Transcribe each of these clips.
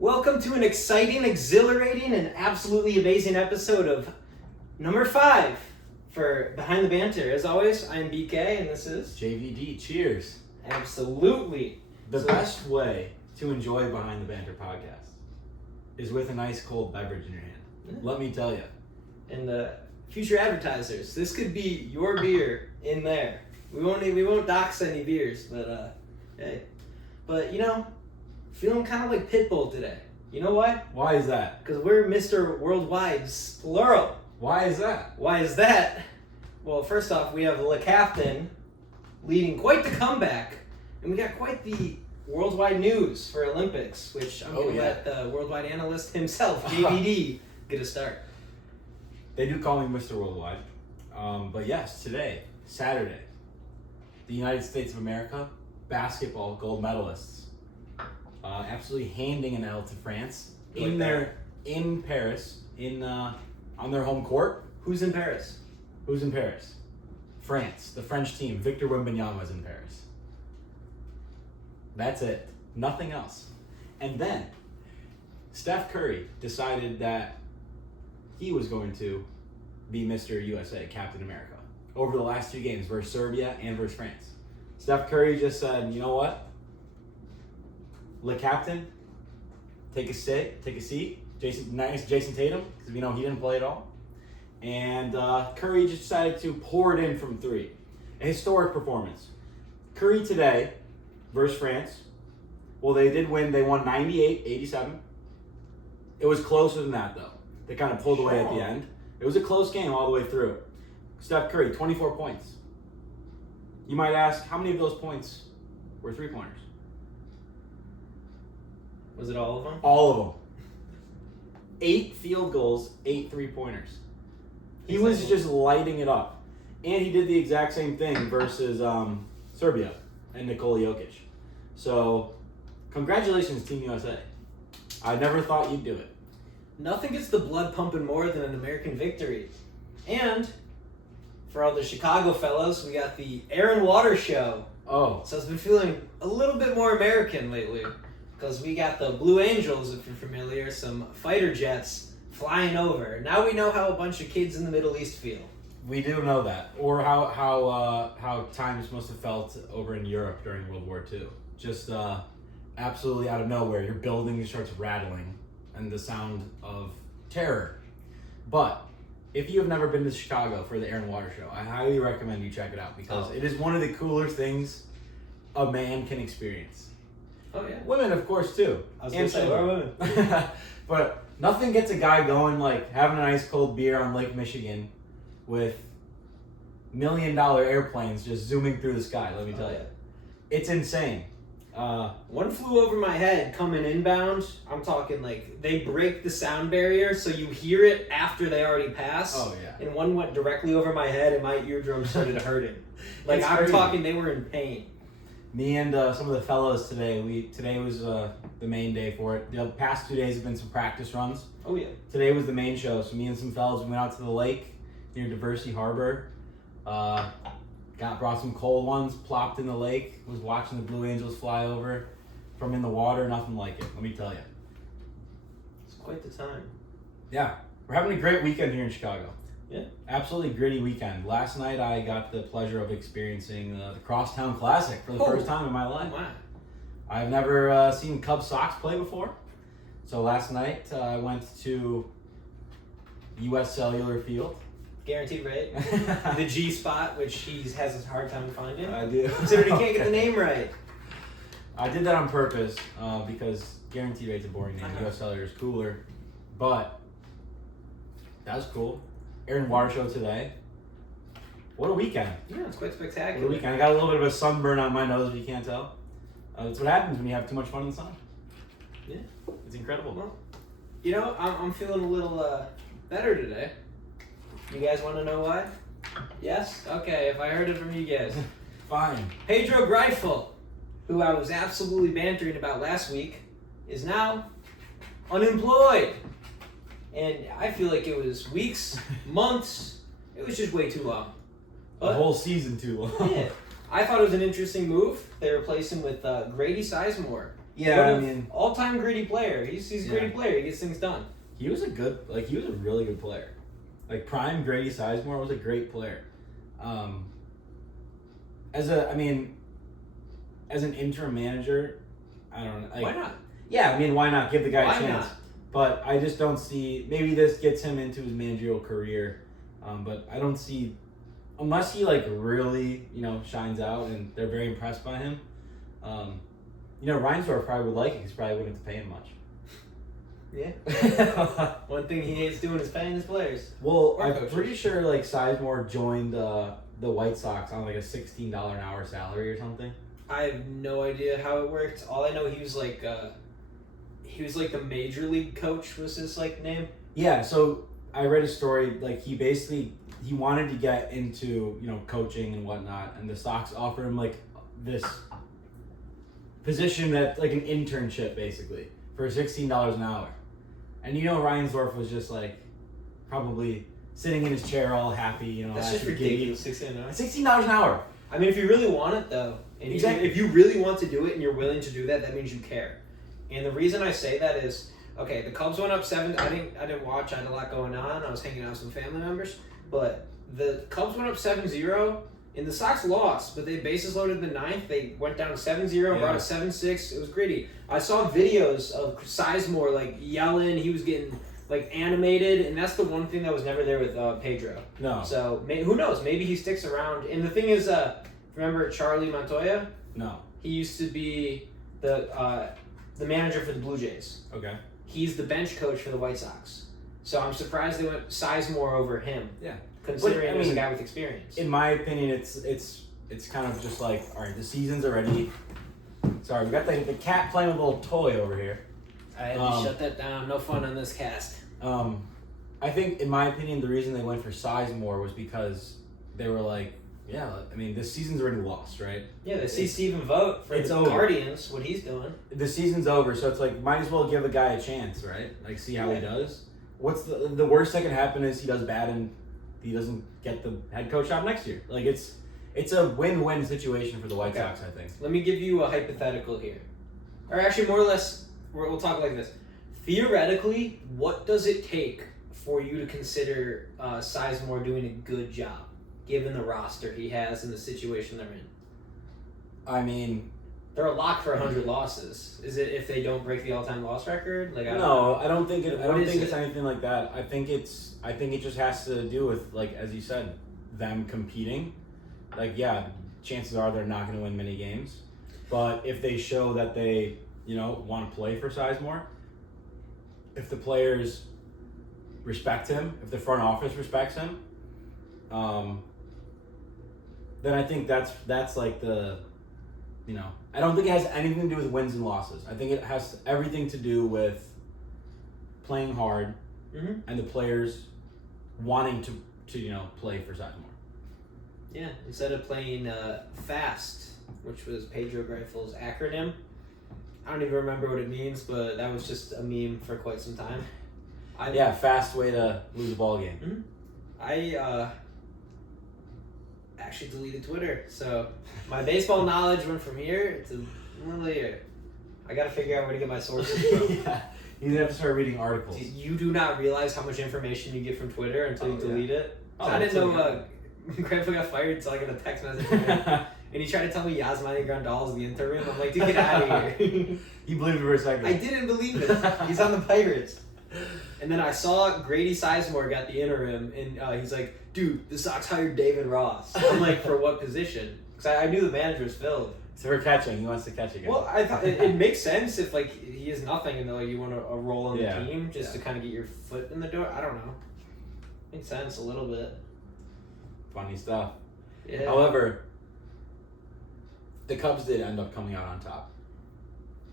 Welcome to an exciting, exhilarating, and absolutely amazing episode of number 5 for Behind the Banter. As always, I'm BK and this is JVD. Cheers. Absolutely. The best way to enjoy Behind the Banter podcast is with a nice cold beverage in your hand. Yeah. Let me tell you. And future advertisers, this could be your beer in there. We won't dox any beers, but hey. But feeling kind of like Pitbull today. You know why? Why is that? Because we're Mr. Worldwide's plural. Why is that? Why is that? Well, first off, we have Le Captain leading quite the comeback, and we got quite the worldwide news for Olympics, which I'm going to let the worldwide analyst himself, JVD, get a start. They do call me Mr. Worldwide. But yes, today, Saturday, the United States of America basketball gold medalists absolutely handing an L to France in Paris, on their home court. Who's in Paris? Who's in Paris? France, the French team. Victor Wembanyama is in Paris. That's it. Nothing else. And then Steph Curry decided that he was going to be Mr. USA, Captain America, over the last 2 games versus Serbia and versus France. Steph Curry just said, you know what? Le Captain, take a seat. Jason Tatum, because we know he didn't play at all. And Curry just decided to pour it in from 3. A historic performance. Curry today versus France. Well, they did win. They won 98-87. It was closer than that, though. They kind of pulled away at the end. It was a close game all the way through. Steph Curry, 24 points. You might ask, how many of those points were 3-pointers? Was it all of them? All of them. 8 field goals, 8 3-pointers. He was just lighting it up. And he did the exact same thing versus Serbia and Nikola Jokic. So, congratulations, Team USA. I never thought you'd do it. Nothing gets the blood pumping more than an American victory. And for all the Chicago fellas, we got the Air and Water Show. Oh. So it's been feeling a little bit more American lately. Because we got the Blue Angels, if you're familiar, some fighter jets flying over. Now we know how a bunch of kids in the Middle East feel. We do know that. Or how times must have felt over in Europe during World War II. Just absolutely out of nowhere, your building starts rattling and the sound of terror. But if you have never been to Chicago for the Air and Water Show, I highly recommend you check it out because it is one of the cooler things a man can experience. Oh, yeah. Women, of course, too. I was going to say, where are women? But nothing gets a guy going like having an ice cold beer on Lake Michigan with $1 million airplanes just zooming through the sky, let me tell you. It's insane. One flew over my head coming inbound. I'm talking like they break the sound barrier so you hear it after they already pass. Oh, yeah. And one went directly over my head and my eardrum started hurting. Like I'm talking, they were in pain. Me and some of the fellows today was the main day for it. The past 2 days have been some practice runs. Oh, yeah. Today was the main show. So me and some fellows went out to the lake near Diversey Harbor. Brought some cold ones, plopped in the lake, was watching the Blue Angels fly over from in the water. Nothing like it, let me tell you. It's quite the time. Yeah, we're having a great weekend here in Chicago. Yeah. Absolutely gritty weekend. Last night I got the pleasure of experiencing the Crosstown Classic for the first time in my life. Wow. I've never seen Cubs Sox play before. So last night I went to U.S. Cellular Field. Guaranteed rate. The G spot, which he has a hard time finding. I do. Considering he can't get the name right. I did that on purpose because Guaranteed Rate's a boring name. U.S. Cellular is cooler. But that was cool. Air and Water Show today. What a weekend. Yeah, it's quite spectacular. What a weekend. I got a little bit of a sunburn on my nose, if you can't tell. That's what happens when you have too much fun in the sun. Yeah. It's incredible. Well, I'm feeling a little better today. You guys want to know why? Yes? Okay, if I heard it from you guys. Fine. Pedro Grifol, who I was absolutely bantering about last week, is now unemployed. And I feel like it was weeks, months, it was just way too long. A whole season too long. Yeah. I thought it was an interesting move. They replaced him with Grady Sizemore. Yeah, I mean, all-time Grady player. He's a Grady player. He gets things done. He was a really good player. Like prime Grady Sizemore was a great player. As an interim manager, I don't know. Like, why not? Yeah, I mean, why not give the guy Why a chance? not? But I just don't see. Maybe this gets him into his managerial career, but I don't see, unless he like really shines out and they're very impressed by him. Reinsdorf probably would like it because probably wouldn't have to pay him much. Yeah. One thing he hates doing is paying his players. Well, I'm pretty sure like Sizemore joined the White Sox on like a $16 an hour salary or something. I have no idea how it worked. All I know, he was like the major league coach was his like name. Yeah, so I read a story like he wanted to get into coaching and whatnot, and the Sox offered him like this position that like an internship basically for $16 an hour, and Reinsdorf was just like probably sitting in his chair all happy. That's just ridiculous. $16 an hour. I mean, if you really want it though, and if you really want to do it and you're willing to do that, that means you care. And the reason I say that is, okay, the Cubs went up 7. I didn't watch. I had a lot going on. I was hanging out with some family members. But the Cubs went up 7-0, and the Sox lost. But they bases loaded the 9th. They went down 7-0, brought it 7-6. It was gritty. I saw videos of Sizemore like yelling. He was getting like animated, and that's the one thing that was never there with Pedro. No. So who knows? Maybe he sticks around. And the thing is, remember Charlie Montoya? No. He used to be the manager for the Blue Jays. Okay. He's the bench coach for the White Sox. So I'm surprised they went Sizemore over him. Yeah. Considering he was a guy with experience. In my opinion, it's kind of just like, all right, the season's already. Sorry, we got the cat playing with a little toy over here. I had to shut that down. No fun on this cast. I think, in my opinion, the reason they went for Sizemore was because they were like, yeah, I mean, this season's already lost, right? Yeah, they see Steven Vogt for the Guardians, what he's doing. The season's over, so it's like, might as well give a guy a chance, right? Like, see how he does. What's the worst that can happen is he does bad and he doesn't get the head coach job next year. Like, it's a win-win situation for the White Sox, I think. Let me give you a hypothetical here. Or actually, more or less, we'll talk like this. Theoretically, what does it take for you to consider Sizemore doing a good job, given the roster he has and the situation they're in? I mean, they're a lock for 100 losses. Is it if they don't break the all-time loss record? Like, I don't think it's anything like that. I think it just has to do with, like, as you said, them competing. Like, yeah, chances are they're not going to win many games, but if they show that they want to play for Sizemore, if the players respect him, if the front office respects him, then I think that's like the, I don't think it has anything to do with wins and losses. I think it has everything to do with playing hard and the players wanting to play for Sizemore. Yeah, instead of playing FAST, which was Pedro Grifol's acronym. I don't even remember what it means, but that was just a meme for quite some time. Fast way to lose a ball game. Mm-hmm. I actually deleted Twitter, so my baseball knowledge went from here to literally here. I got to figure out where to get my sources from. Yeah. You're gonna have to start reading articles. Dude, you do not realize how much information you get from Twitter until you delete it. So I didn't know Grandpa got fired until I got a text message from him. And he tried to tell me Yasmani Grandal is the interim. I'm like, dude, get out of here. You believed it for a second. I didn't believe it. He's on the Pirates. And then I saw Grady Sizemore got the interim, and he's like, dude, the Sox hired David Ross. I'm like, for what position? Because I knew the manager was filled. So for catching, he wants to catch again. Well, I thought it makes sense if like he is nothing and like you want a role on the team just to kind of get your foot in the door. I don't know. Makes sense a little bit. Funny stuff. Yeah. However, the Cubs did end up coming out on top.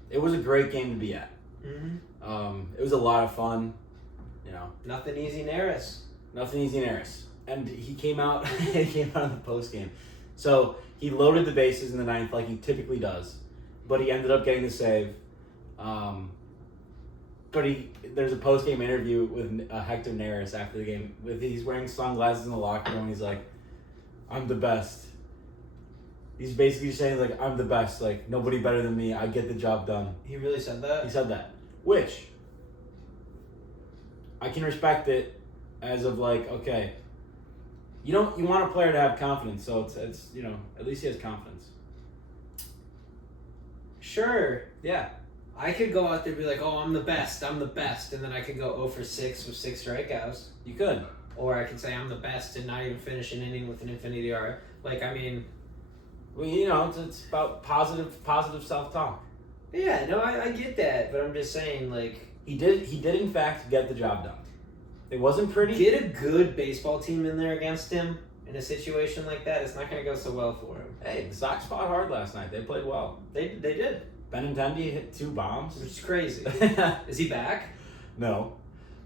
It was a great game to be at. Mm-hmm. It was a lot of fun. Nothing easy in Eris. Nothing easy in Eris. And he came out. He came out in the post game. So he loaded the bases in the 9th like he typically does, but he ended up getting the save. But there's a post game interview with Hector Neris after the game. He's wearing sunglasses in the locker room. And he's like, "I'm the best. He's basically saying, like, I'm the best. Like, nobody better than me. I get the job done. He really said that? He said that. Which, I can respect it as of, like, okay, you want a player to have confidence, so it's at least he has confidence. Sure. Yeah. I could go out there and be like, oh, I'm the best, and then I could go 0 for 6 with 6 strikeouts. You could. Or I could say I'm the best and not even finish an inning with an infinity ERA. Like, I mean... Well, it's about positive self-talk. Yeah, no, I get that, but I'm just saying, like... He did in fact get the job done. It wasn't pretty. Get a good baseball team in there against him in a situation like that. It's not going to go so well for him. Hey, the Sox fought hard last night. They played well. They did. Benintendi hit 2 bombs. Which is crazy. Is he back? No.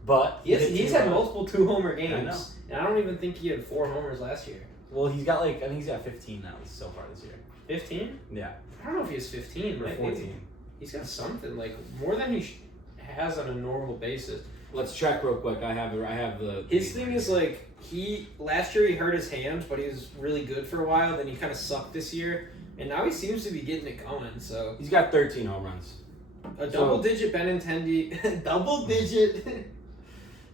But he's had multiple 2-homer games. I know. And I don't even think he had 4 homers last year. Well, he's got I think he's got 15 now so far this year. 15? Yeah. I don't know if he has 15. Or 14. He's got something, like, more than he has on a normal basis. Let's check real quick. I have the... His thing is, like, last year he hurt his hand, but he was really good for a while. Then he kind of sucked this year. And now he seems to be getting it going, so... He's got 13 home runs. A double-digit Benintendi. Double-digit...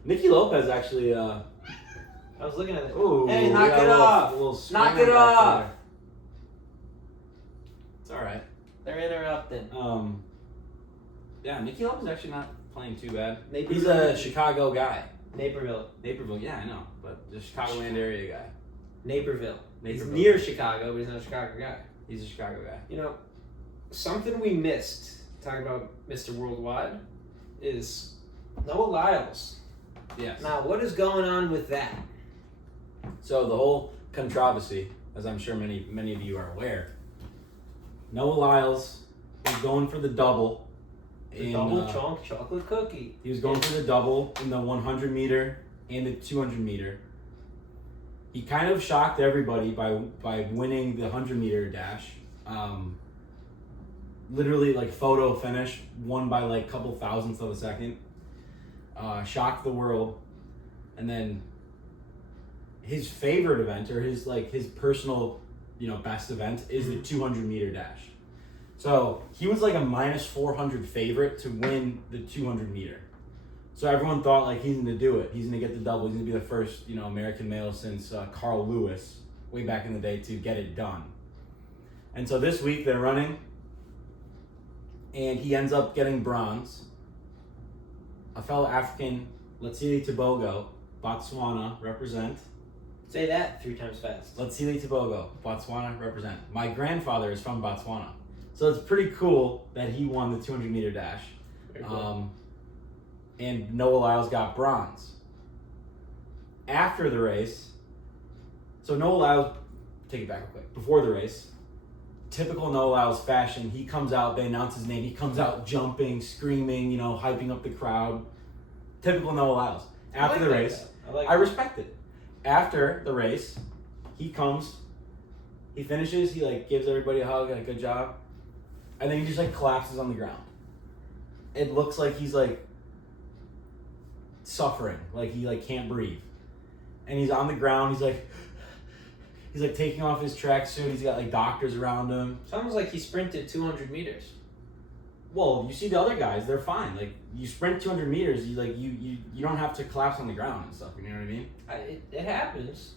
Nicky Lopez actually... I was looking at it. Ooh, hey, knock it off! Knock it off! It's alright. They're interrupting. Yeah, Nicky Lopez is actually not playing too bad. Naperville. He's a Chicago guy. Naperville, yeah, I know. But the Chicagoland area guy. Naperville. He's Naperville. near Chicago, but he's not a Chicago guy. He's a Chicago guy. You know, something we missed, talking about Mr. Worldwide, is Noah Lyles. Yes. Now, what is going on with that? So the whole controversy, as I'm sure many of you are aware, Noah Lyles is going for the double. Double chunk chocolate cookie. He was going for the double in the 100 meter and the 200 meter. He kind of shocked everybody by winning the 100 meter dash. Literally, like, photo finish, won by like a couple thousandths of a second. Shocked the world. And then his favorite event, or his personal, best event, is the 200 meter dash. So he was like a minus 400 favorite to win the 200 meter. So everyone thought, like, he's going to do it. He's going to get the double. He's going to be the first, American male since Carl Lewis, way back in the day, to get it done. And so this week they're running, and he ends up getting bronze. A fellow African, Latsili Tebogo, Botswana, represent. Say that 3 times fast. Latsili Tebogo, Botswana, represent. My grandfather is from Botswana. So it's pretty cool that he won the 200 meter dash. Very cool. And Noah Lyles got bronze. After the race, so Noah Lyles, take it back real quick. Before the race, typical Noah Lyles fashion, he comes out, they announce his name, he comes out jumping, screaming, hyping up the crowd. Typical Noah Lyles. After the race, I respect it. After the race, he comes, he finishes, he gives everybody a hug, good job. And then he just collapses on the ground. It looks like he's suffering, he can't breathe. And he's on the ground, he's taking off his tracksuit, he's got doctors around him. Sounds like he sprinted 200 meters. Well, you see the other guys, they're fine. You sprint 200 meters, you don't have to collapse on the ground and stuff, you know what I mean? It happens.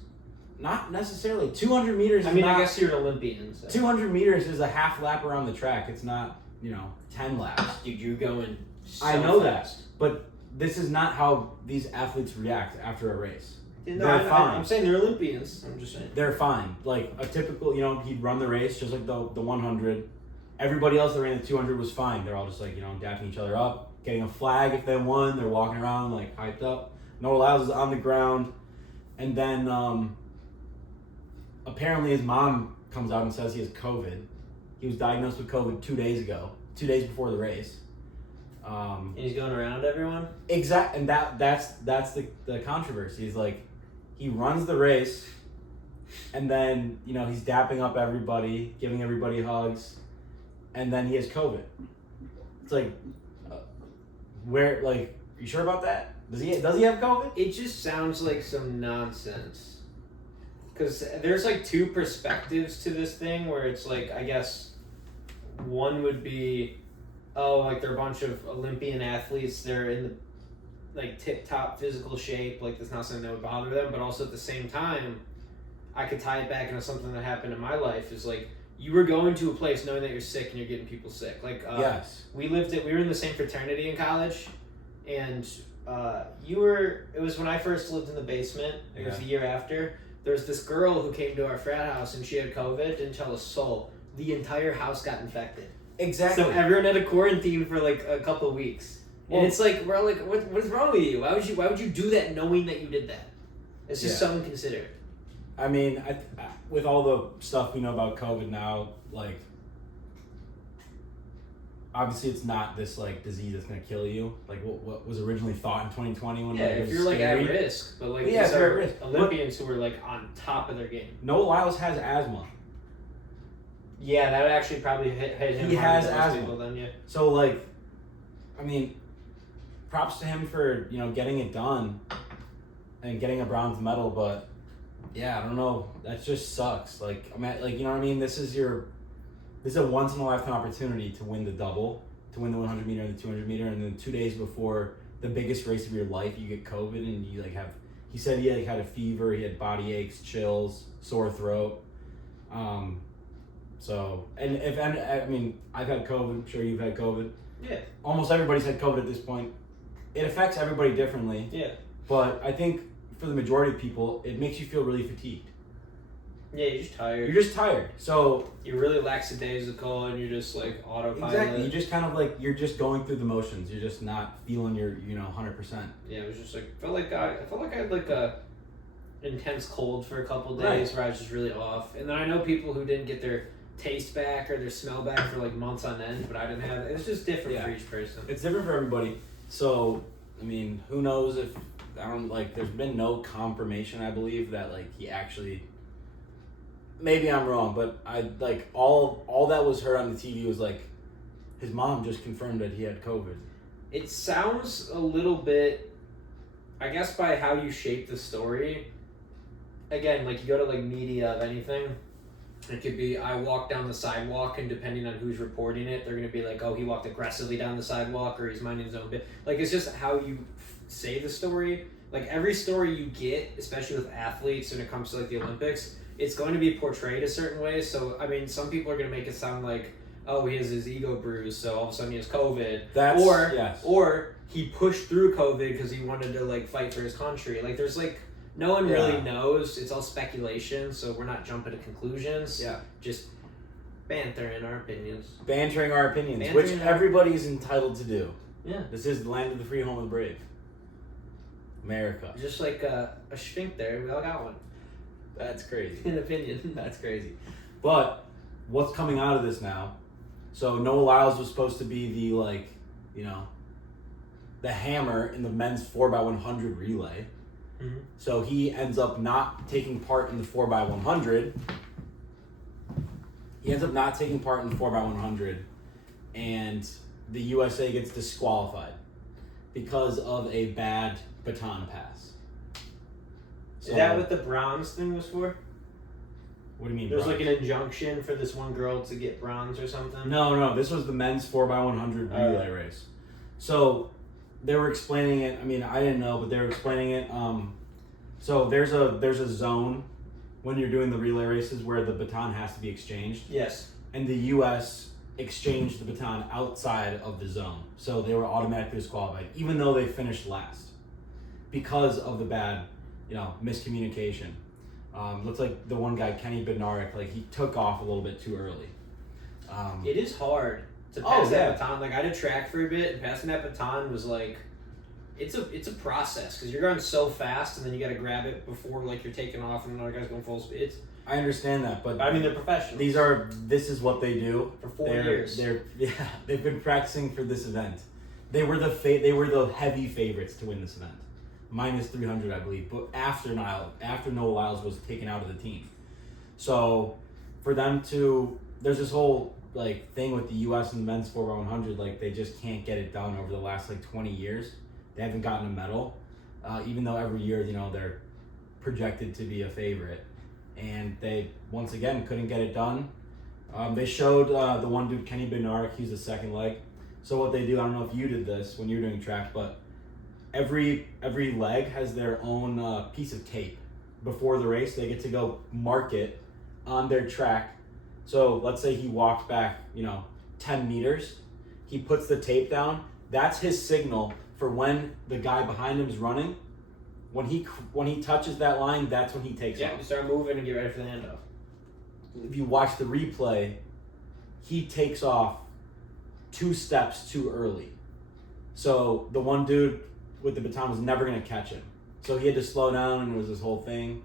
Not necessarily. 200 meters I guess you're an Olympian. So. 200 meters is a half lap around the track. It's not, 10 laps. Dude, you're going so I know fast. that. But this is not how these athletes react after a race. No, they're fine. I'm saying they're Olympians. I'm just saying. They're fine. A typical, he'd run the race just like the 100. Everybody else that ran the 200 was fine. They're all just dapping each other up, getting a flag if they won. They're walking around hyped up. Noah Lyles is on the ground. And then apparently his mom comes out and says he has COVID. He was diagnosed with COVID 2 days ago, 2 days before the race. And he's going around everyone? And that's the controversy. Is he runs the race, and then he's dapping up everybody, giving everybody hugs, and then he has COVID. It's where you sure about that? Does he have COVID? It just sounds like some nonsense. because there's like two perspectives to this thing where it's like, I guess one would be, oh, like they're a bunch of Olympian athletes, they're in the like tip-top physical shape, like that's not something that would bother them, but also at the same time, I could tie it back into something that happened in my life is like, you were going to a place knowing that you're sick and you're getting people sick. Like, Yes. we were in the same fraternity in college, and it was when I first lived in the basement. It was the year after. There was this girl who came to our frat house and she had COVID, didn't tell a soul. The entire house got infected. Exactly. So everyone had to quarantine for like a couple of weeks. And it's like, we're like, what is wrong with you? Why would you do that knowing that you did that? It's just so inconsiderate. I mean, with all the stuff we know about COVID now, like, obviously it's not this like disease that's gonna kill you, like what was originally thought in 2020 when if was you're like scary. at risk, but like these are risk. Olympians who were like on top of their game. Noah Lyles has asthma. Yeah, that would actually probably hit him. He harder has than most asthma. people then, yeah. So like, I mean, props to him for getting it done and getting a bronze medal, but yeah, I don't know. That just sucks. Like, I mean, like, you know what I mean? This is a once in a lifetime opportunity to win the double, to win the 100 meter and the 200 meter, and then 2 days before the biggest race of your life, you get COVID and you like have. He said he had a fever, he had body aches, chills, sore throat. So I mean, I've had COVID. I'm sure you've had COVID. Yeah. Almost everybody's had COVID at this point. It affects everybody differently. Yeah. But I think for the majority of people, it makes you feel really fatigued. Yeah, you're just tired. You're just tired. So you're really lackadaisical and you're just like autopilot. Exactly. You just kind of like, you're just going through the motions. You're just not feeling your 100%. Yeah, it was just like, I felt like I had like a intense cold for a couple days where I was just really off. And then I know people who didn't get their taste back or their smell back for like months on end, but I didn't have it. It was just different for each person. It's different for everybody. So, I mean, who knows if, there's been no confirmation, I believe, that like he actually, maybe I'm wrong, but I like all that was heard on the TV was like his mom just confirmed that he had COVID. It sounds a little bit, I guess, by how you shape the story. Again, like you go to like media of anything, it could be I walked down the sidewalk, and depending on who's reporting it, they're gonna be like, oh, he walked aggressively down the sidewalk, or he's minding his own bit. Like it's just how you say the story. Like every story you get, especially with athletes when it comes to like the Olympics, it's going to be portrayed a certain way. So I mean, some people are gonna make it sound like, oh, he has his ego bruised, so all of a sudden he has COVID. Or he pushed through COVID because he wanted to like fight for his country. Like there's like no one really knows. It's all speculation, so we're not jumping to conclusions. Yeah. Just bantering our opinions. Bantering our opinions, which everybody is entitled to do. Yeah. This is the land of the free, home of the brave. America. Just like a schwink there, we all got one. That's crazy. An opinion. That's crazy. But what's coming out of this now? So Noah Lyles was supposed to be the like, the hammer in the men's 4x100 relay. Mm-hmm. So he ends up not taking part in the 4x100. He ends up not taking part in the 4x100, and the USA gets disqualified because of a bad baton pass. So, is that what the bronze thing was for? What do you mean? There was like an injunction for this one girl to get bronze or something? No. This was the men's 4x100 relay race. So they were explaining it. I mean, I didn't know, but they were explaining it. So there's a zone when you're doing the relay races where the baton has to be exchanged. Yes. And the U.S. exchanged the baton outside of the zone, so they were automatically disqualified, even though they finished last, because of the bad, miscommunication. Looks like the one guy, Kenny Bednarik, like he took off a little bit too early. It is hard to pass that baton. Like I did track for a bit, and passing that baton was like, it's a process because you're going so fast, and then you got to grab it before like you're taking off, and another guy's going full speed. I understand that, but I mean they're professionals. This is what they do for 4 years. They've been practicing for this event. They were the heavy favorites to win this event, minus 300, I believe. But after Noah Lyles was taken out of the team, so for them to, there's this whole like thing with the U.S. and the men's 4x100, like they just can't get it done over the last like 20 years. They haven't gotten a medal, even though every year they're projected to be a favorite. and they once again couldn't get it done. They showed the one dude, Kenny Bednarek, he's the second leg. So what they do, I don't know if you did this when you were doing track, but every leg has their own piece of tape. Before the race, they get to go mark it on their track. So let's say he walked back, 10 meters. He puts the tape down. That's his signal for when the guy behind him is running. When he touches that line, that's when he takes off. Yeah, you start moving and get ready for the handoff. If you watch the replay, he takes off 2 steps too early. So the one dude with the baton was never going to catch him. So he had to slow down, and it was this whole thing.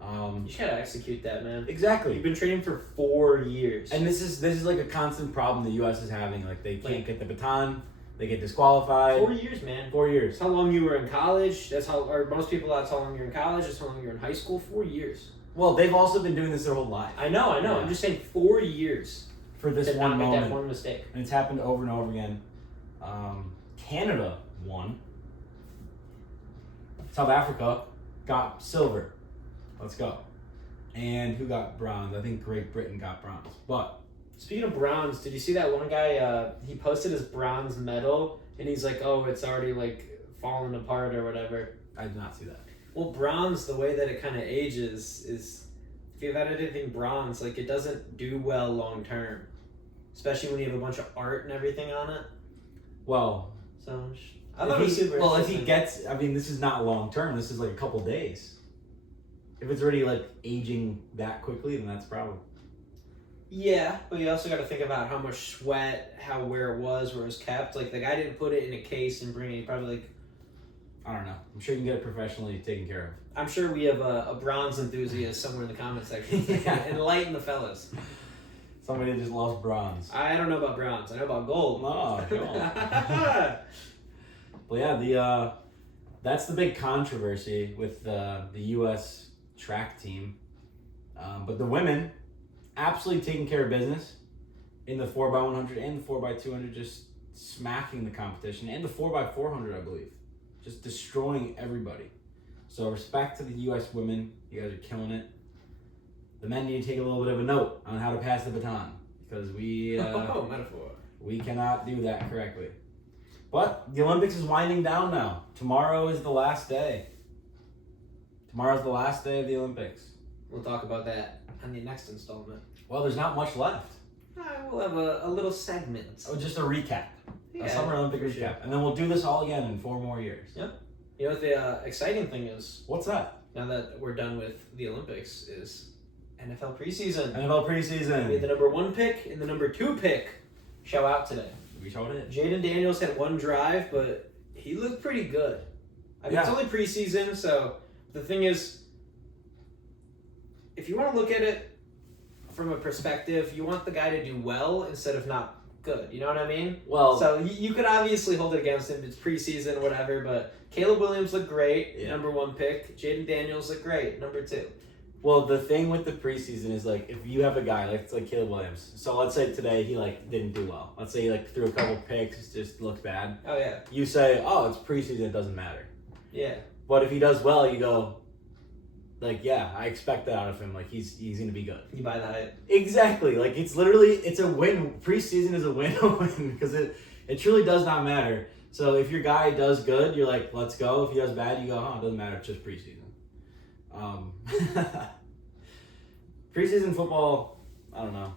You just gotta execute that, man. Exactly. You've been training for 4 years. And this is like a constant problem the U.S. is having. Like, they can't get the baton. They get disqualified. 4 years, man. 4 years. That's how long you were in college. That's most people, that's how long you're in college. That's how long you're in high school. 4 years. Well, they've also been doing this their whole life. I know. Yeah. I'm just saying 4 years. For this to one not make moment. that one mistake. And it's happened over and over again. Canada won. South Africa got silver. Let's go. And who got bronze? I think Great Britain got bronze. But speaking of bronze, did you see that one guy? He posted his bronze medal, and he's like, "Oh, it's already like falling apart or whatever." I did not see that. Well, bronze, the way that it kind of ages is, if you've had anything bronze, like, it doesn't do well long term, especially when you have a bunch of art and everything on it. Well, so I thought it was super. Well, if he gets, I mean, this is not long term. This is like a couple days. If it's already like aging that quickly, then that's a problem. Yeah, but you also got to think about how much sweat, where it was kept. Like, the guy didn't put it in a case and bring it. He probably like. I don't know. I'm sure you can get it professionally taken care of. I'm sure we have a bronze enthusiast somewhere in the comment section. Yeah. Enlighten the fellas. Somebody that just loves bronze. I don't know about bronze. I know about gold. Oh, sure. Well, yeah, that's the big controversy with the U.S. track team. But the women absolutely taking care of business in the 4x100 and the 4x200, just smacking the competition, and the 4x400, I believe. Just destroying everybody. So respect to the U.S. women. You guys are killing it. The men need to take a little bit of a note on how to pass the baton, because metaphor. We cannot do that correctly. But the Olympics is winding down now. Tomorrow is the last day. Tomorrow's the last day of the Olympics. We'll talk about that on the next installment. Well, there's not much left. We'll have a little segment. Oh, just a recap. Yeah, a Summer Olympic recap. sure. And then we'll do this all again in 4 more years. Yep. You know what the exciting thing is? What's that? Now that we're done with the Olympics is NFL preseason. NFL preseason. We had the number 1 pick and the number 2 pick show out today. We showed it. Jayden Daniels had 1 drive, but he looked pretty good. I mean, It's only preseason, so the thing is, if you want to look at it from a perspective, you want the guy to do well instead of not good. You know what I mean? Well, so you could obviously hold it against him. It's preseason, whatever. But Caleb Williams looked great, number 1 pick. Jayden Daniels looked great, number 2. Well, the thing with the preseason is, like, if you have a guy like Caleb Williams, so let's say today he didn't do well. Let's say he threw a couple picks, just looked bad. Oh yeah. You say, oh, it's preseason, it doesn't matter. Yeah. But if he does well, you go, yeah, I expect that out of him. Like, he's gonna be good. You buy that. Exactly. Like, it's a win. Preseason is a win because it truly does not matter. So if your guy does good, you're like, let's go. If he does bad, you go, oh, it doesn't matter. It's just preseason. Preseason football, I don't know.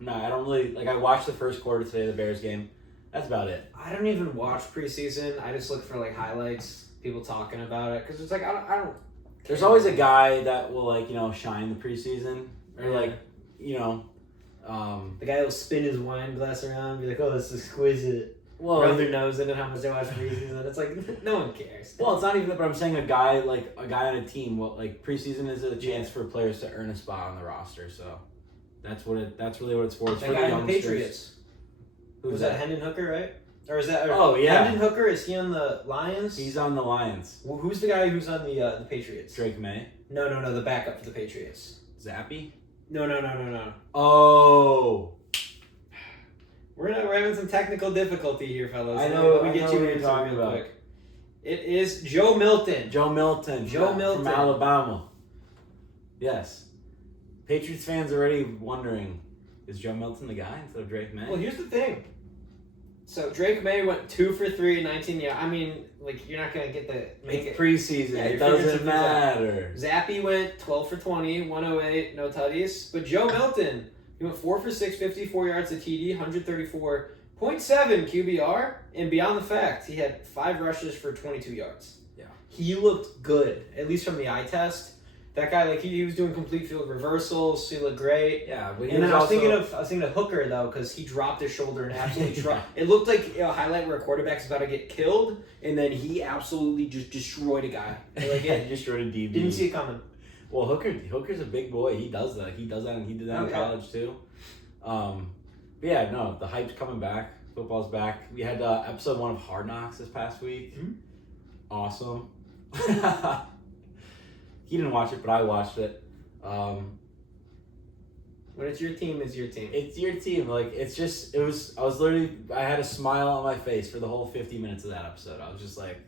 No, I don't really, I watched the first quarter today, the Bears game. That's about it. I don't even watch preseason. I just look for highlights, people talking about it, because it's I don't. There's always a guy that will shine the preseason, or the guy will spin his wine glass around and be like, "Oh, that's exquisite." Well, rub their nose in it. How much they watch preseason? It's like no one cares. Well, it's not even that, but I'm saying a guy on a team. Preseason is a chance for players to earn a spot on the roster. So that's really what it's for. It's that for guy the on the youngsters. Patriots. Who's that? Hendon Hooker, right? Or is that? Oh yeah, Hendon Hooker, is he on the Lions? He's on the Lions. Well, who's the guy who's on the Patriots? Drake May. No, the backup for the Patriots. Zappy. No. Oh. We're having some technical difficulty here, fellas. I know. Let me get you you what in you're talking about. quick. It is Joe Milton. Joe Milton from Alabama. Yes. Patriots fans already wondering, is Joe Milton the guy instead of Drake May? Well, here's the thing. So Drake May went 2 for 3, 19 yards. I mean, like, you're not gonna get the. It's preseason. Yeah, it you're figuring doesn't some things out. matter. Zappy went 12 for 20, 108, no tutties. But Joe Milton, he went 4 for 6, 54 yards to TD, 134.7 QBR, and beyond the fact, he had 5 rushes for 22 yards. Yeah. He looked good, at least from the eye test. That guy, like, he was doing complete field reversals. He looked great. Yeah, but And then I was thinking of Hooker though, because he dropped his shoulder and absolutely It looked like a highlight where a quarterback's about to get killed, and then he absolutely just destroyed a guy. Like, he destroyed a DB. Didn't see it coming. Well, Hooker's a big boy. He does that. He does that, and he did that in college too. But yeah, no, the hype's coming back. Football's back. We had episode 1 of Hard Knocks this past week. Mm-hmm. Awesome. He didn't watch it, but I watched it. When it's your team, it's your team. It's your team. Like, I had a smile on my face for the whole 50 minutes of that episode. I was just like,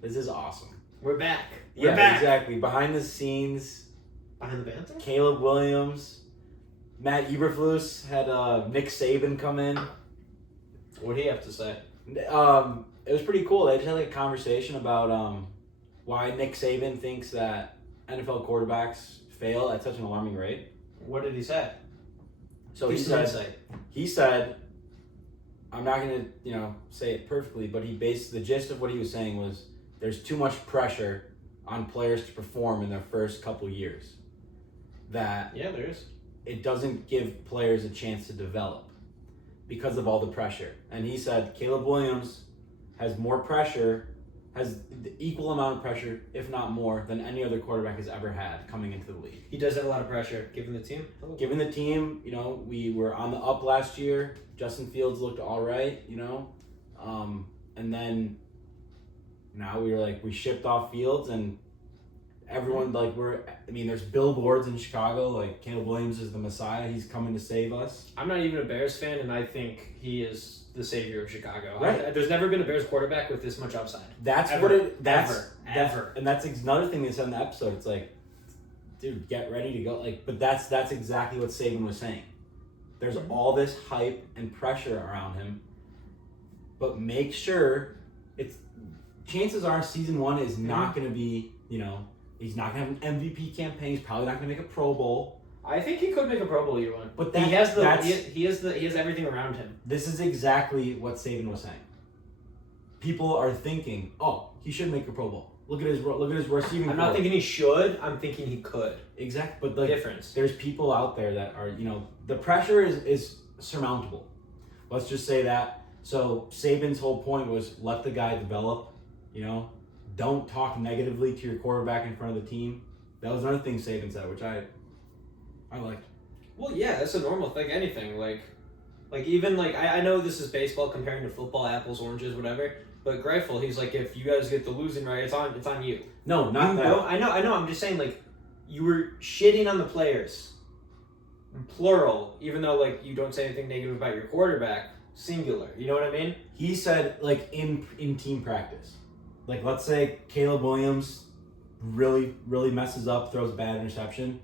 this is awesome. We're back. We're back. Exactly. Behind the scenes. Behind the banter? Caleb Williams. Matt Eberflus had Nick Saban come in. What did he have to say? It was pretty cool. They just had like a conversation about why Nick Saban thinks that NFL quarterbacks fail at such an alarming rate. What did he say? So he said, I'm not going to, say it perfectly, but the gist of what he was saying was there's too much pressure on players to perform in their first couple years. That there is. It doesn't give players a chance to develop because of all the pressure. And he said Caleb Williams has more pressure, has the equal amount of pressure, if not more, than any other quarterback has ever had coming into the league. He does have a lot of pressure, given the team. Given the team, we were on the up last year. Justin Fields looked all right, and then now we shipped off Fields, and everyone, there's billboards in Chicago, like, Caleb Williams is the Messiah. He's coming to save us. I'm not even a Bears fan, and I think he is the savior of Chicago. Right. There's never been a Bears quarterback with this much upside. That's ever. what it. Ever. And that's another thing they said in the episode. It's like, dude, get ready to go. But that's exactly what Saban was saying. There's all this hype and pressure around him, but make sure chances are season 1 is not going to be, he's not going to have an MVP campaign. He's probably not going to make a Pro Bowl. I think he could make a Pro Bowl year 1. But he has everything around him. This is exactly what Saban was saying. People are thinking, oh, he should make a Pro Bowl. Look at his receiving. I'm not thinking he should. I'm thinking he could. Exactly, but difference. There's people out there that are, the pressure is surmountable. Let's just say that. So Saban's whole point was let the guy develop. Don't talk negatively to your quarterback in front of the team. That was another thing Saban said, which I liked. Well, yeah, that's a normal thing. Anything even I know this is baseball comparing to football, apples, oranges, whatever. But Grifol, he's like, if you guys get the losing right, it's on you. No, not that. I know. I'm just saying, you were shitting on the players, plural. Even though you don't say anything negative about your quarterback, singular. You know what I mean? He said in team practice, let's say Caleb Williams really really messes up, throws a bad interception.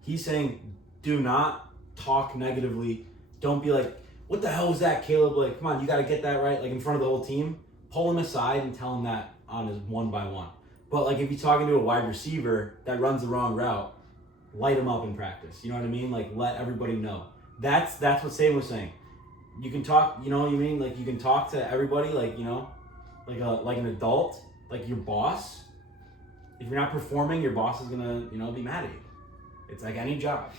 He's saying, do not talk negatively. Don't be like, what the hell was that, Caleb? Come on, you got to get that right, in front of the whole team. Pull him aside and tell him that on his 1-by-1. But if you're talking to a wide receiver that runs the wrong route, light him up in practice. You know what I mean? Let everybody know. That's what Saban was saying. You can talk, you know what I mean? You can talk to everybody, like an adult, your boss. If you're not performing, your boss is gonna, be mad at you. It's like any job.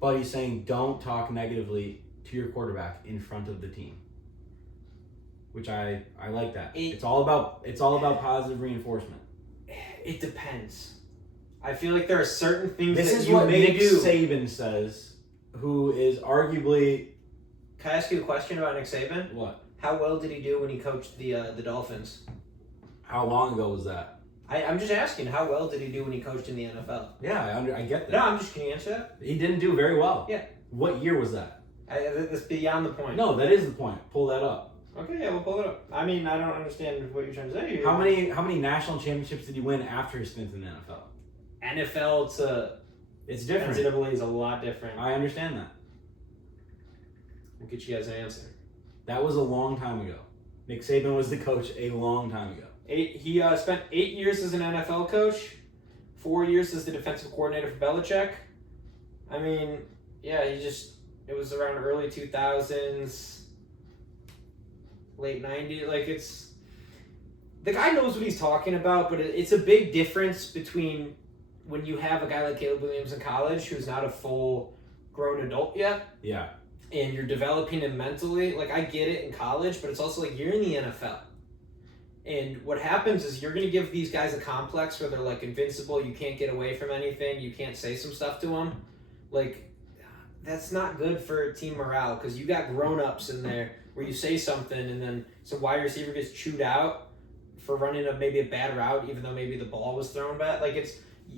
But he's saying don't talk negatively to your quarterback in front of the team. Which I like that. It's all about positive reinforcement. It depends. I feel like there are certain things this that is you what may Nick do. Saban says, who is arguably. Can I ask you a question about Nick Saban? What? How well did he do when he coached the Dolphins? How long ago was that? I'm just asking, how well did he do when he coached in the NFL? Yeah, I get that. No, can you answer that? He didn't do very well. Yeah. What year was that? That's beyond the point. No, that is the point. Pull that up. Okay, yeah, we'll pull it up. I don't understand what you're trying to say here. How many national championships did he win after his stint in the NFL? NFL to It's different. NCAA is a lot different. I understand that. We'll get you guys an answer. That was a long time ago. Nick Saban was the coach a long time ago. He spent 8 years as an NFL coach, 4 years as the defensive coordinator for Belichick. I mean, yeah, it was around early 2000s, late 90s. Like, the guy knows what he's talking about, but it's a big difference between when you have a guy like Caleb Williams in college who's not a full grown adult yet. Yeah. And you're developing him mentally. Like, I get it in college, but it's also like you're in the NFL. And what happens is you're going to give these guys a complex where they're like invincible, you can't get away from anything, you can't say some stuff to them. Like, that's not good for team morale because you got grown-ups in there where you say something and then some wide receiver gets chewed out for running maybe a bad route even though maybe the ball was thrown bad. Like,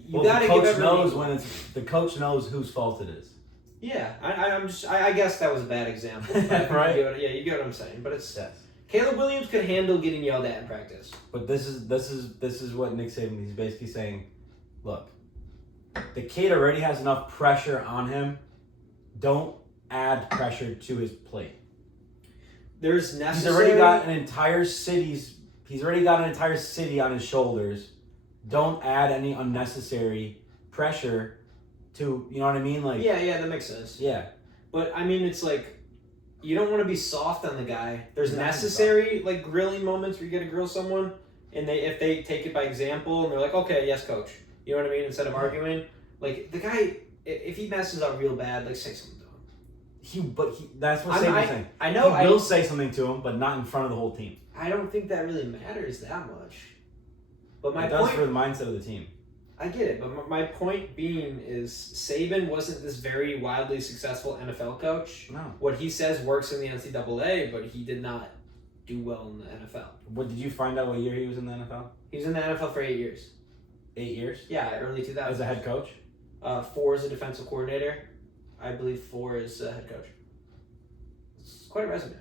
you got to give everyone... The coach knows whose fault it is. Yeah, I guess that was a bad example. Right? You get what I'm saying. But it's Caleb Williams could handle getting yelled at in practice. But this is what Nick Saban, he's basically saying, look, the kid already has enough pressure on him. Don't add pressure to his plate. There's necessary. He's already got an entire city on his shoulders. Don't add any unnecessary pressure to, you know what I mean? Like, yeah, that makes sense. Yeah. But I mean, it's like you don't want to be soft on the guy. There's necessary like grilling moments where you got to grill someone, and if they take it by example and they're like, okay, yes, coach. You know what I mean? Instead of arguing, like the guy, if he messes up real bad, like say something to him. That's what Saban's saying. I know. He will say something to him, but not in front of the whole team. I don't think that really matters that much. But it does for the mindset of the team. I get it, but my point being is Saban wasn't this very wildly successful NFL coach. No. What he says works in the NCAA, but he did not do well in the NFL. What did you find out what year he was in the NFL? He was in the NFL for 8 years. 8 years? Yeah, early 2000s. As a head coach? 4 as a defensive coordinator. I believe 4 as a head coach. It's quite a resume.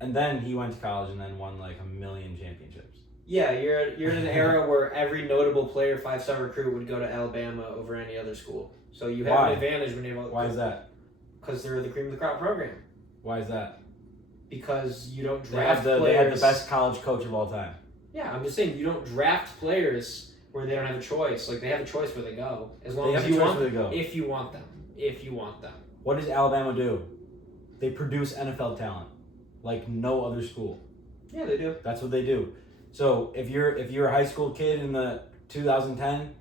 And then he went to college and then won like 1 million championships. Yeah, you're in an era where every notable player, 5-star recruit, would go to Alabama over any other school. So you have an advantage when you have. Why is that? Because they're the cream of the crop program. Why is that? Because you don't draft players. They had the best college coach of all time. Yeah, I'm just saying you don't draft players where they don't have a choice. Like they have a choice where they go, as long as you want them. If you want them, What does Alabama do? They produce NFL talent, like no other school. Yeah, they do. That's what they do. So if you're a high school kid in the 2010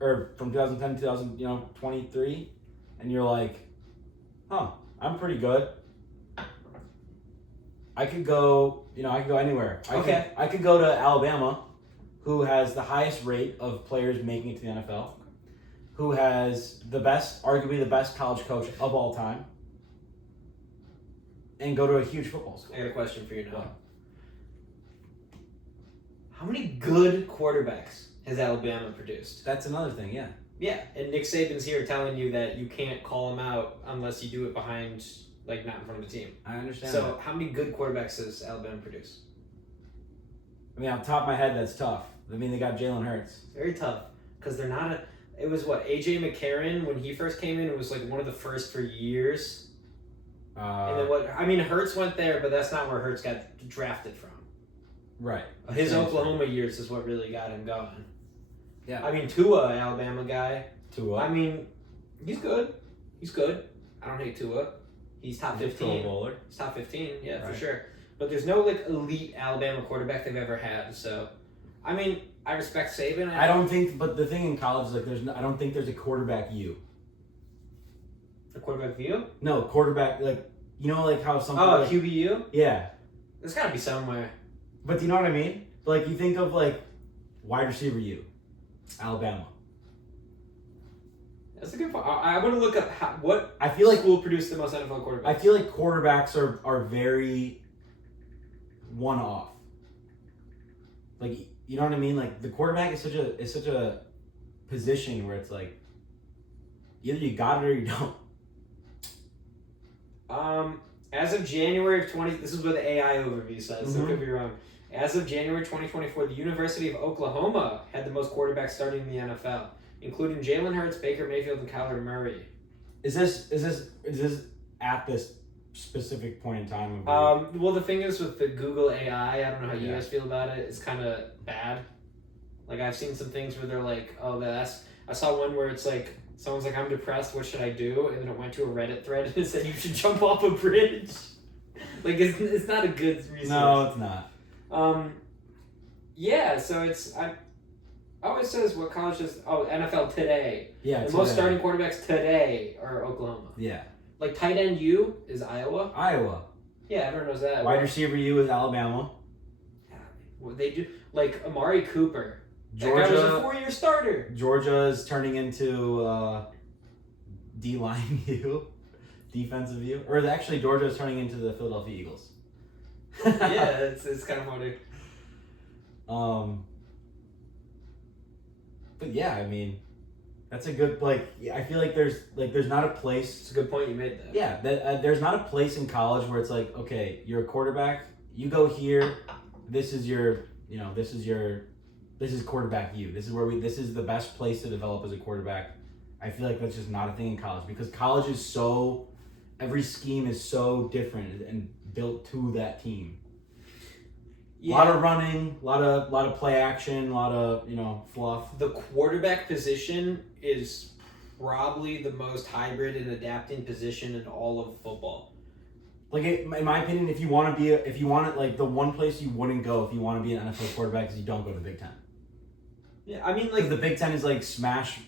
or from 2010 to 2023, and you're like, I'm pretty good. I could go anywhere. I could go to Alabama, who has the highest rate of players making it to the NFL, who has arguably the best college coach of all time, and go to a huge football school. I got a question for you now. What? How many good quarterbacks has Alabama produced? That's another thing, yeah. Yeah, and Nick Saban's here telling you that you can't call him out unless you do it behind, like, not in front of the team. I understand. So, that. How many good quarterbacks does Alabama produce? I mean, off the top of my head, that's tough. I mean, they got Jalen Hurts. Very tough, because they're not it was A.J. McCarron, when he first came in, it was, like, one of the first for years. And then Hurts went there, but that's not where Hurts got drafted from. Right. His Oklahoma years is what really got him going. Yeah. I mean, Tua, Alabama guy. Tua. I mean, he's good. I don't hate Tua. He's top 15. Bowler. He's top 15, yeah, right. For sure. But there's no, like, elite Alabama quarterback they've ever had. So, I mean, I respect Saban. I don't think, but the thing in college is, like, I don't think there's a quarterback you. A quarterback view? No, quarterback, like, you know, like how some... Oh, QBU? Yeah. There's got to be somewhere. But do you know what I mean? Like, you think of, like, wide receiver you. Alabama. That's a good point. I want to look up what I feel like school produced the most NFL quarterbacks. I feel like quarterbacks are very one-off. Like, you know what I mean? Like, the quarterback is such a position where it's like either you got it or you don't. As of January of this is what the AI overview says. So I could be wrong. As of January 2024, the University of Oklahoma had the most quarterbacks starting in the NFL. including Jalen Hurts, Baker Mayfield, and Kyler Murray. Is this at this specific point in time? Well, the thing is with the Google AI, I don't know how you Yeah. guys feel about it. It's kind of bad. Like I've seen some things where they're like, oh, that's. I saw one where it's like someone's like, I'm depressed. What should I do? And then it went to a Reddit thread and it said you should jump off a bridge. Like it's not a good resource. No, it's not. Yeah. So it's I always says what college is. Oh, NFL today. Yeah. The most starting quarterbacks today are Oklahoma. Yeah. Like tight end U is Iowa. Iowa. Yeah, everyone knows that. Wide receiver U is Alabama. What they do, like Amari Cooper. Georgia that guy was a 4-year starter. Georgia is turning into D-line U, defensive U, or actually Georgia is turning into the Philadelphia Eagles. Yeah, it's kind of funny. But yeah, I mean, that's a good I feel like there's not a place. It's a good point you made there. Yeah, there's not a place in college where it's like, okay, you're a quarterback, you go here, this is quarterback U. This is the best place to develop as a quarterback. I feel like that's just not a thing in college because college is every scheme is so different and built to that team. Yeah. A lot of running, a lot of play action, a lot of fluff. The quarterback position is probably the most hybrid and adapting position in all of football. Like in my opinion, if you want it, the one place you wouldn't go if you want to be an NFL quarterback is you don't go to the Big Ten. Yeah, I mean, like the Big Ten is like smash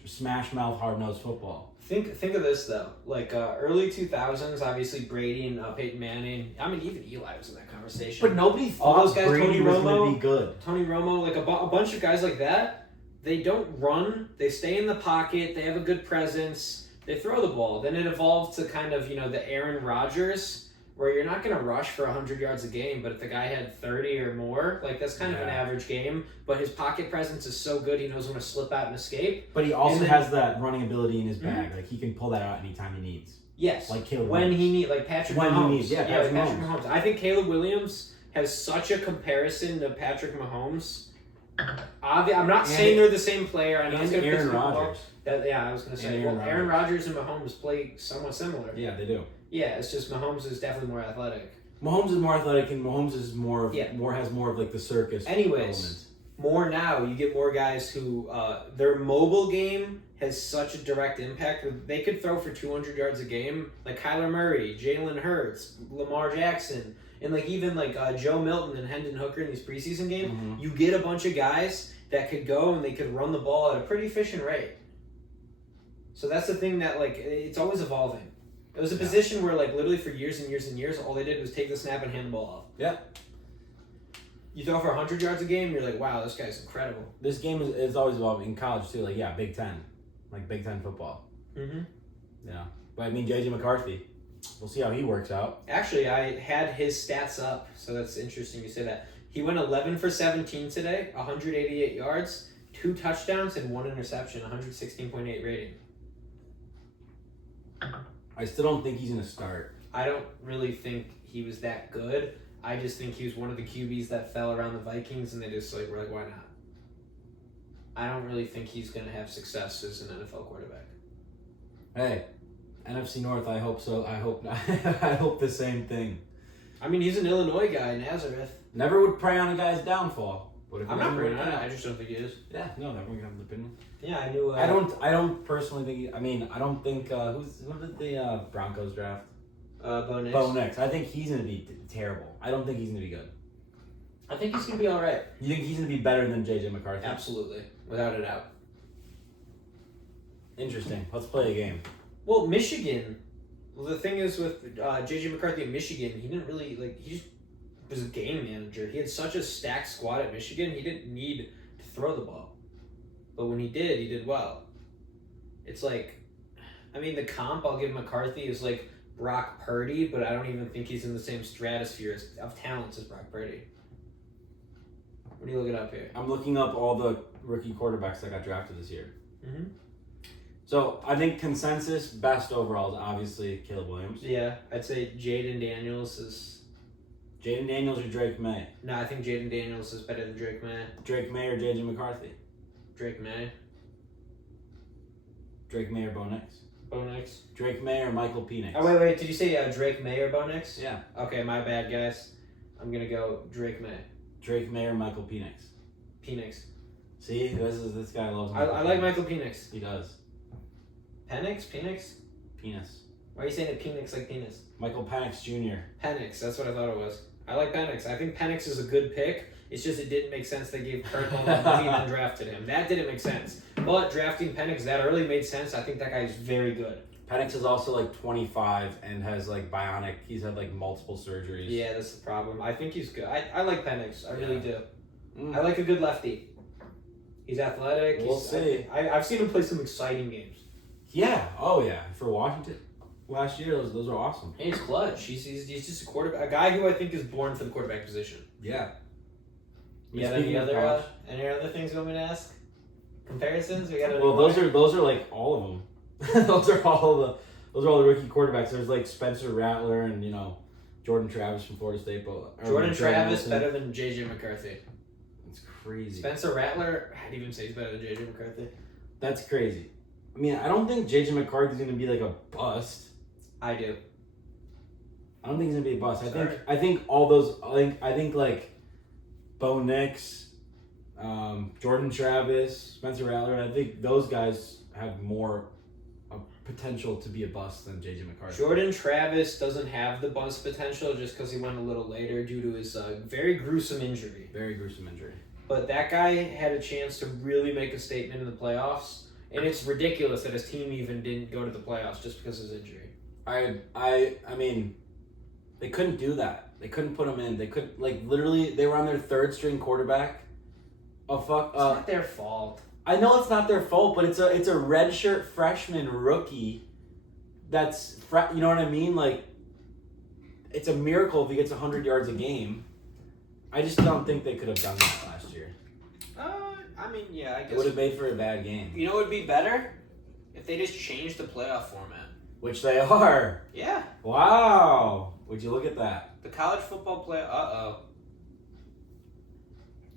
mouth, hard nosed football. Think of this though, like early 2000s, obviously Brady and Peyton Manning. I mean, even Eli was in that conversation. But nobody thought all those guys, Brady Tony was Romo, going to be good. Tony Romo, like a bunch of guys like that. They don't run. They stay in the pocket. They have a good presence. They throw the ball. Then it evolved to kind of the Aaron Rodgers, where you're not going to rush for 100 yards a game, but if the guy had 30 or more, like that's kind of an average game. But his pocket presence is so good, he knows when to slip out and escape. But he also has that running ability in his bag. Like he can pull that out anytime he needs. Yes. Like Caleb when Williams. he needs, like Patrick when Mahomes. He needs, yeah, Patrick Mahomes. I think Caleb Williams has such a comparison to Patrick Mahomes. I'm not saying they're the same player. I know and Aaron Rodgers. I was going to say. Aaron Rodgers and Mahomes play somewhat similar. Yeah, they do. Yeah, it's just Mahomes is definitely more athletic. Mahomes is more athletic, and Mahomes is has more of like the circus. Anyways, element. More now, you get more guys who their mobile game has such a direct impact. They could throw for 200 yards a game, like Kyler Murray, Jalen Hurts, Lamar Jackson, and even Joe Milton and Hendon Hooker in these preseason games. Mm-hmm. You get a bunch of guys that could go and they could run the ball at a pretty efficient rate. So that's the thing that it's always evolving. It was a position where literally for years and years and years, all they did was take the snap and hand the ball off. Yeah. You throw for 100 yards a game, you're like, wow, this guy's incredible. This game is always evolving in college too. Big Ten, Big Ten football. Mm-hmm. Yeah, but I mean JJ McCarthy. We'll see how he works out. Actually, I had his stats up, so that's interesting you say that. He went 11 for 17 today, 188 yards, 2 touchdowns, and 1 interception, 116.8 rating. I still don't think he's going to start. I don't really think he was that good. I just think he was one of the QBs that fell around the Vikings, and they just were like, why not? I don't really think he's going to have success as an NFL quarterback. Hey, NFC North, I hope so. I hope I hope the same thing. I mean, he's an Illinois guy, Nazareth. Never would prey on a guy's downfall. But if I'm not praying on it. I just don't think he is. Yeah, no, everyone can have an opinion. Yeah, I knew. I don't personally think. I don't think. Who did the Broncos draft? Bo Nix. Bo Nix. I think he's going to be terrible. I don't think he's going to be good. I think he's going to be all right. You think he's going to be better than JJ McCarthy? Absolutely, without a doubt. Interesting. Let's play a game. Well, Michigan. Well, the thing is with JJ McCarthy in Michigan, he didn't really he just was a game manager. He had such a stacked squad at Michigan, he didn't need to throw the ball. But when he did well. It's the comp I'll give McCarthy is Brock Purdy, but I don't even think he's in the same stratosphere of talents as Brock Purdy. What are you looking up here? I'm looking up all the rookie quarterbacks that got drafted this year. Mm-hmm. So I think consensus best overall is obviously Caleb Williams. Yeah, I'd say Jayden Daniels is... Jayden Daniels or Drake May? No, I think Jayden Daniels is better than Drake May. Drake May or JJ McCarthy? Drake May. Drake May or Bo Nix? Bo Nix. Drake May or Michael Penix? Oh, wait. Did you say Drake May or Bo Nix? Yeah. Okay, my bad, guys. I'm going to go Drake May. Drake May or Michael Penix? Penix. See, this guy loves I like Michael Penix. He does. Penix? Penix? Penis. Why are you saying it Penix like penis? Michael Penix Jr. Penix, that's what I thought it was. I like Penix. I think Penix is a good pick. It's just it didn't make sense they gave Kurt all that money and then drafted him. That didn't make sense. But drafting Penix that early made sense. I think that guy is very good. Penix is also like 25 and has like bionic. He's had like multiple surgeries. Yeah, that's the problem. I think he's good. I like Penix. I really do. Mm. I like a good lefty. He's athletic. We'll see. I've seen him play some exciting games. Yeah. Oh yeah. For Washington last year, those are awesome. And he's clutch. He's just a quarterback. A guy who I think is born for the quarterback position. Yeah. Yeah. Any other things you want me to ask? Comparisons? Well, those are like all of them. those are all the rookie quarterbacks. There's like Spencer Rattler and Jordan Travis from Florida State. But Jordan Travis better than J.J. McCarthy. That's crazy. Spencer Rattler, I'd even say he's better than J.J. McCarthy. That's crazy. I mean, I don't think J.J. McCarthy's going to be like a bust. I do. I don't think he's going to be a bust. I think all those, I think like Bo Nix, Jordan Travis, Spencer Rattler, and I think those guys have more potential to be a bust than J.J. McCarthy. Jordan Travis doesn't have the bust potential just because he went a little later due to his very gruesome injury. Very gruesome injury. But that guy had a chance to really make a statement in the playoffs, and it's ridiculous that his team even didn't go to the playoffs just because of his injury. I mean, they couldn't do that. They couldn't put him in. They could literally they were on their third string quarterback. It's not their fault. I know it's not their fault, but it's a redshirt freshman rookie. That's you know what I mean? Like, it's a miracle if he gets 100 yards a game. I just don't think they could have done that last year. I mean, yeah, I guess it would have made for a bad game. You know what would be better? If they just changed the playoff format. Which they are. Yeah. Wow. Would you look at that? The college football play.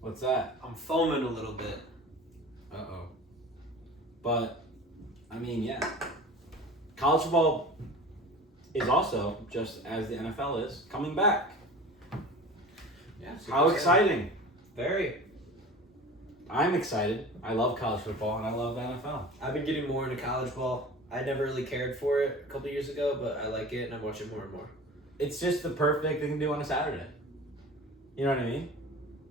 What's that? I'm foaming a little bit. But, I mean, yeah. College football is also, just as the NFL is, coming back. Yeah. How exciting. Very. I'm excited. I love college football, and I love the NFL. I've been getting more into college ball. I never really cared for it a couple years ago, but I like it, and I watch it more and more. It's just the perfect thing to do on a Saturday. You know what I mean?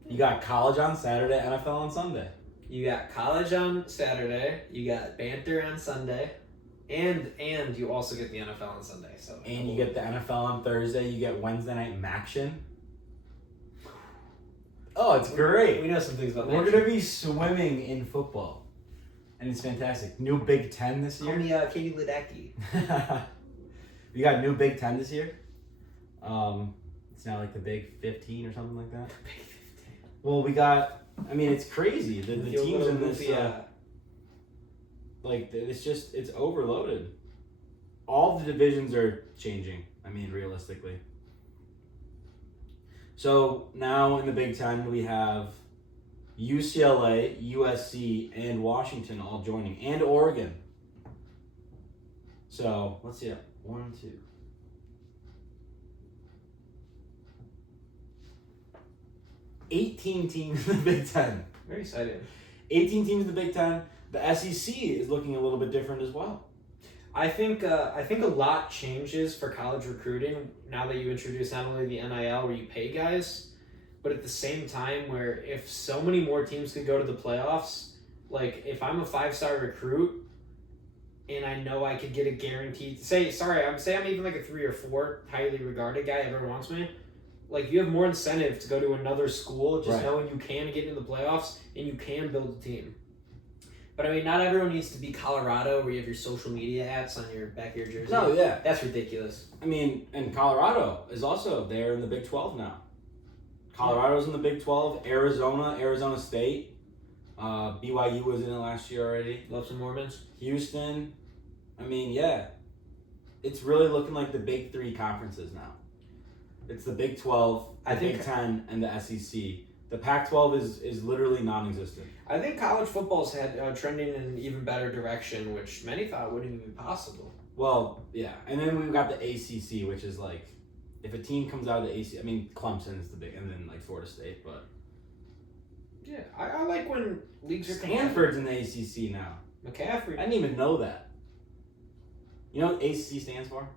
You got college on Saturday, NFL on Sunday. You got college on Saturday, you got Banter on Sunday, and you also get the NFL on Sunday. And you get the NFL on Thursday, you get Wednesday night Maction. Oh, it's great. We know some things about We're going to be swimming in football. And it's fantastic. New Big Ten this year. Call me Katie Ledecky. We got new Big Ten this year. It's now like the Big 15 or something like that. Big 15. Well, we got... I mean, it's crazy. The teams in this, it's overloaded. All the divisions are changing. I mean, realistically. So now in the Big Ten, we have UCLA, USC, and Washington all joining, and Oregon. So let's see. 1, 2. 18 teams in the Big Ten. Very exciting. 18 teams in the Big Ten. The SEC is looking a little bit different as well. I think a lot changes for college recruiting now that you introduce not only the NIL where you pay guys, but at the same time where if so many more teams could go to the playoffs, like if I'm a 5-star recruit and I know I could get a guaranteed I'm even like a 3 or 4 highly regarded guy, everyone wants me. Like, you have more incentive to go to another school just knowing you can get in the playoffs and you can build a team. But, I mean, not everyone needs to be Colorado where you have your social media apps on your back of your jersey. No, yeah. That's ridiculous. I mean, and Colorado is also there in the Big 12 now. Colorado's in the Big 12. Arizona State. BYU was in it last year already. Love some Mormons. Houston. I mean, yeah. It's really looking like the Big 3 conferences now. It's the Big 12, the Big 10, and the SEC The Pac-12 is literally non-existent. I think college football's had trending in an even better direction, which many thought wouldn't even be possible. Well, yeah, and then we've got the ACC, which is like, if a team comes out of the ACC, I mean, Clemson is the big, and then like Florida State, but yeah, I like when leagues are Stanford's in the ACC now. McCaffrey. I didn't even know that. You know what ACC stands for?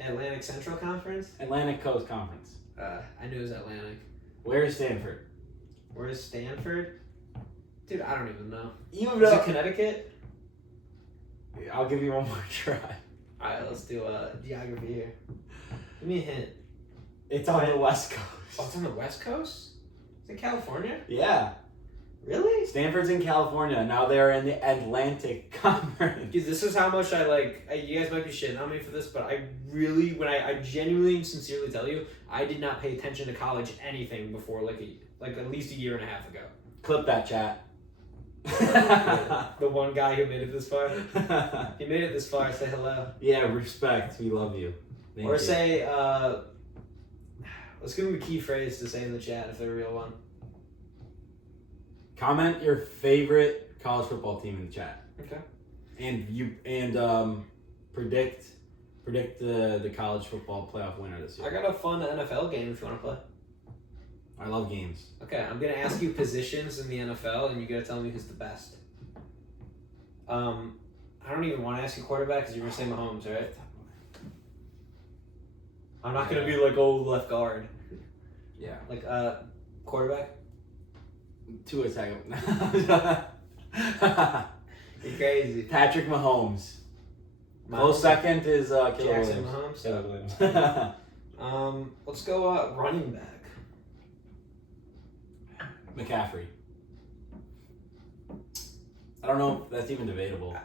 Atlantic Central Conference. Atlantic Coast Conference. I knew it was Atlantic. Where is Stanford? Where's Stanford? Dude, I don't even know. Even Is it Connecticut? I'll give you one more try. Alright, let's do geography here. Give me a hint. It's on the West Coast. Oh, it's on the West Coast? Is it California? Yeah. Really? Stanford's in California. Now they're in the Atlantic Conference. Dude, this is how much I like. You guys might be shitting on me for this, but I really, I genuinely and sincerely tell you, I did not pay attention to college anything before like at least a year and a half ago. Clip that, chat. The one guy who made it this far. He made it this far. Say hello. Yeah, respect. We love you. Thank or you. say, let's give him a key phrase to say in the chat if they're a real one. Comment your favorite college football team in the chat. Okay. And predict the college football playoff winner this year. I got a fun NFL game if you want to play. I love games. Okay, I'm gonna ask you positions in the NFL, and you gotta tell me who's the best. I don't even want to ask you quarterback because you're gonna say Mahomes, right? I'm not gonna be like, oh, left guard. Yeah. Like quarterback. To a second. You're crazy. Patrick Mahomes. Close second is Caleb Jackson Williams. Mahomes. Caleb Williams. Let's go running back. McCaffrey. I don't know if that's even debatable.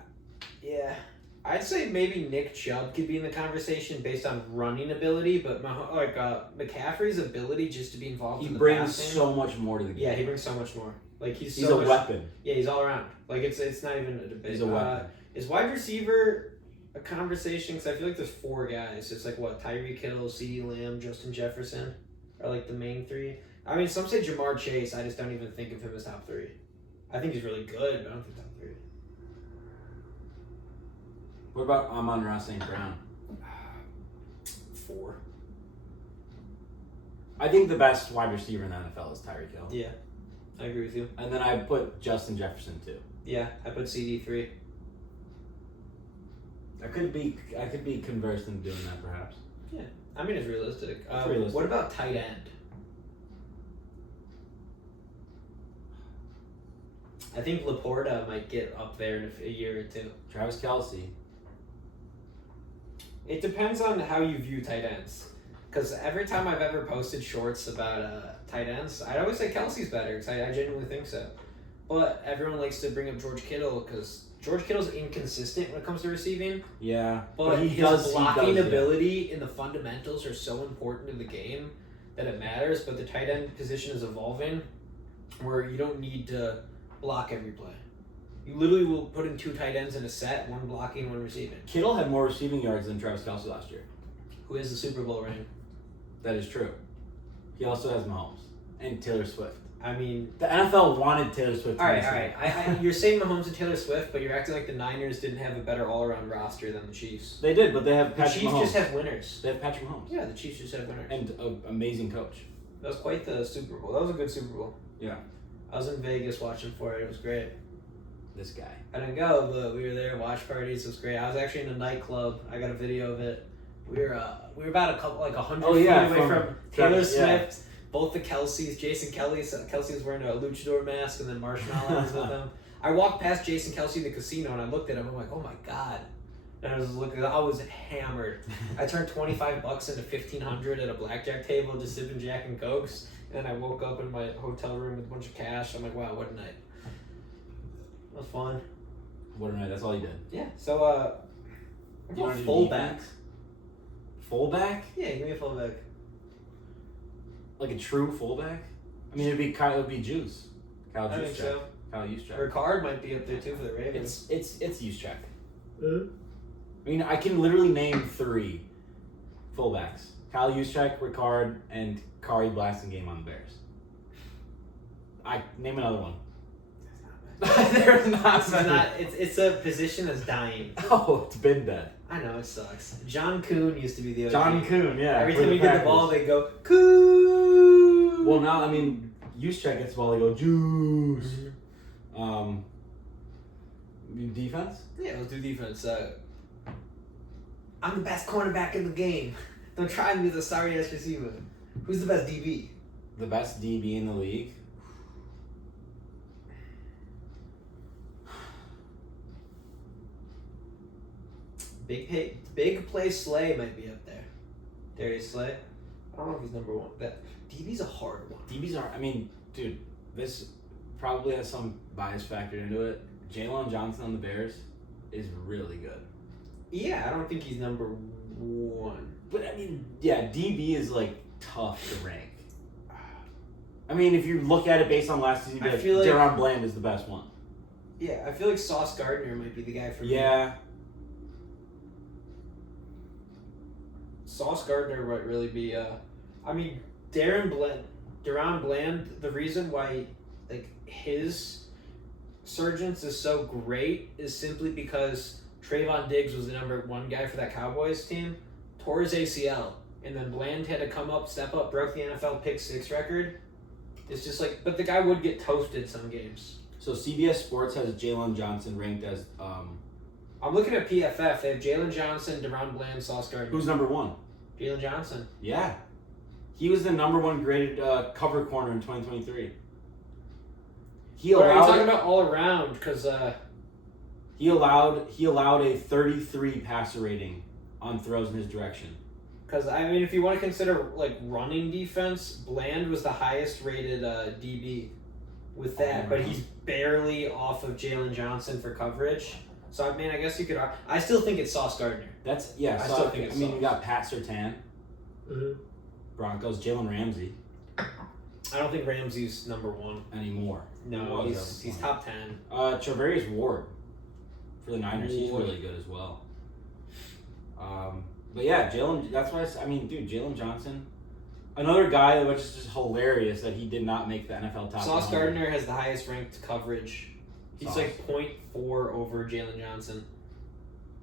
Yeah. I'd say maybe Nick Chubb could be in the conversation based on running ability, but McCaffrey's ability just to be involved in the brings passing, so much more to the game. Yeah, he brings so much more. Like he's a weapon. Yeah, he's all around. Like it's not even a debate. He's a weapon. Is wide receiver a conversation? Because I feel like there's four guys. It's like what, Tyreek Hill, CeeDee Lamb, Justin Jefferson are like the main three. I mean, some say Jamar Chase. I just don't even think of him as top three. I think he's really good, but I don't think top three. What about Amon-Ra St. Brown? 4. I think the best wide receiver in the NFL is Tyreek Hill. Yeah, I agree with you. And then I put Justin Jefferson too. Yeah, I put CD 3. I could be conversed into doing that perhaps. Yeah, I mean it's realistic. It's realistic. What about tight end? I think Laporta might get up there in a year or two. Travis Kelce. It depends on how you view tight ends. Because every time I've ever posted shorts about tight ends, I always say Kelsey's better because I genuinely think so. But everyone likes to bring up George Kittle because George Kittle's inconsistent when it comes to receiving. Yeah. But his blocking ability and the fundamentals are so important in the game that it matters. But the tight end position is evolving where you don't need to block every play. You literally will put in 2 tight ends in a set, one blocking, one receiving. Kittle had more receiving yards than Travis Kelce last year. Who has the Super Bowl ring? That is true. He also has Mahomes and Taylor Swift. I mean, the NFL wanted Taylor Swift. All right. You're saying Mahomes and Taylor Swift, but you're acting like the Niners didn't have a better all-around roster than the Chiefs. They did, but they have Patrick Mahomes. The Chiefs just have winners. They have Patrick Mahomes. Yeah, the Chiefs just have winners. And an amazing coach. That was quite the Super Bowl. That was a good Super Bowl. Yeah. I was in Vegas watching for it. It was great. This guy. I didn't go, but we were there. Watch parties. It was great. I was actually in a nightclub. I got a video of it. We were about 100 feet away from Taylor Swift. Yeah. Both the Kelce's. Jason Kelce was wearing a luchador mask, and then Marshmallow was with him. I walked past Jason Kelce in the casino, and I looked at him. I'm like, oh my god. And I was looking. I was hammered. I turned $25 into $1,500 at a blackjack table, just sipping Jack and Cokes. And I woke up in my hotel room with a bunch of cash. I'm like, wow, what a night. That was fun. What a night. That's all you did. Yeah. So, you want fullback? Fullback? Yeah, give me a fullback. Like a true fullback? I mean, it'd be Juice. Kyle I think so. Kyle Juszczyk. Ricard might be up there too for the Ravens. It's Juszczyk. I mean, I can literally name 3 fullbacks. Kyle Juszczyk, Ricard, and Kari Blasingame on the Bears. Name another one. There's not many. It's a position that's dying. Oh, it's been dead. I know, it sucks. John Kuhn used to be the OG. John Kuhn, yeah. Every time you get the ball, they go, Kuhn! Well, now, I mean, Juszczyk gets the ball, they go, Juice. Mm-hmm. Defense? Yeah, let's do defense. I'm the best cornerback in the game. Don't try me with a sorry-ass receiver. Who's the best DB? The best DB in the league? Big play Slay might be up there. Darius Slay. I don't know if he's number one. That DB's a hard one. DBs are, I mean, dude, this probably has some bias factor into it. Jalen Johnson on the Bears is really good. Yeah, I don't think he's number one. But, I mean, yeah, DB is, like, tough to rank. I mean, if you look at it based on last season, Deron Bland is the best one. Yeah, I feel like Sauce Gardner might be the guy for me. Yeah. Sauce Gardner might really be, I mean, Deron Bland, the reason why, like, his surgence is so great is simply because Trayvon Diggs was the number one guy for that Cowboys team, tore his ACL, and then Bland had to come up, step up, broke the NFL pick-6 record. It's just like, but the guy would get toasted some games. So CBS Sports has Jalen Johnson ranked as, I'm looking at PFF. They have Jalen Johnson, Deron Bland, Sauce Gardner. Who's number one? Jalen Johnson. Yeah. He was the number one graded cover corner in 2023. Are you talking about all around? Because he allowed a 33 passer rating on throws in his direction. Because, I mean, if you want to consider, like, running defense, Bland was the highest rated DB with that, but he's barely off of Jalen Johnson for coverage. So, I mean, I guess you could... I still think it's Sauce Gardner. I still think it's Sauce. You got Pat Surtain. Mm-hmm. Broncos, Jalen Ramsey. I don't think Ramsey's number one. Anymore. No, he's top 10. Charvarius Ward for the Niners. He's really good as well. But yeah, Jalen, that's why Jalen Johnson, another guy which is just hilarious that he did not make the NFL top 100. Sauce Gardner has the highest ranked coverage. He's like 0.4 over Jalen Johnson.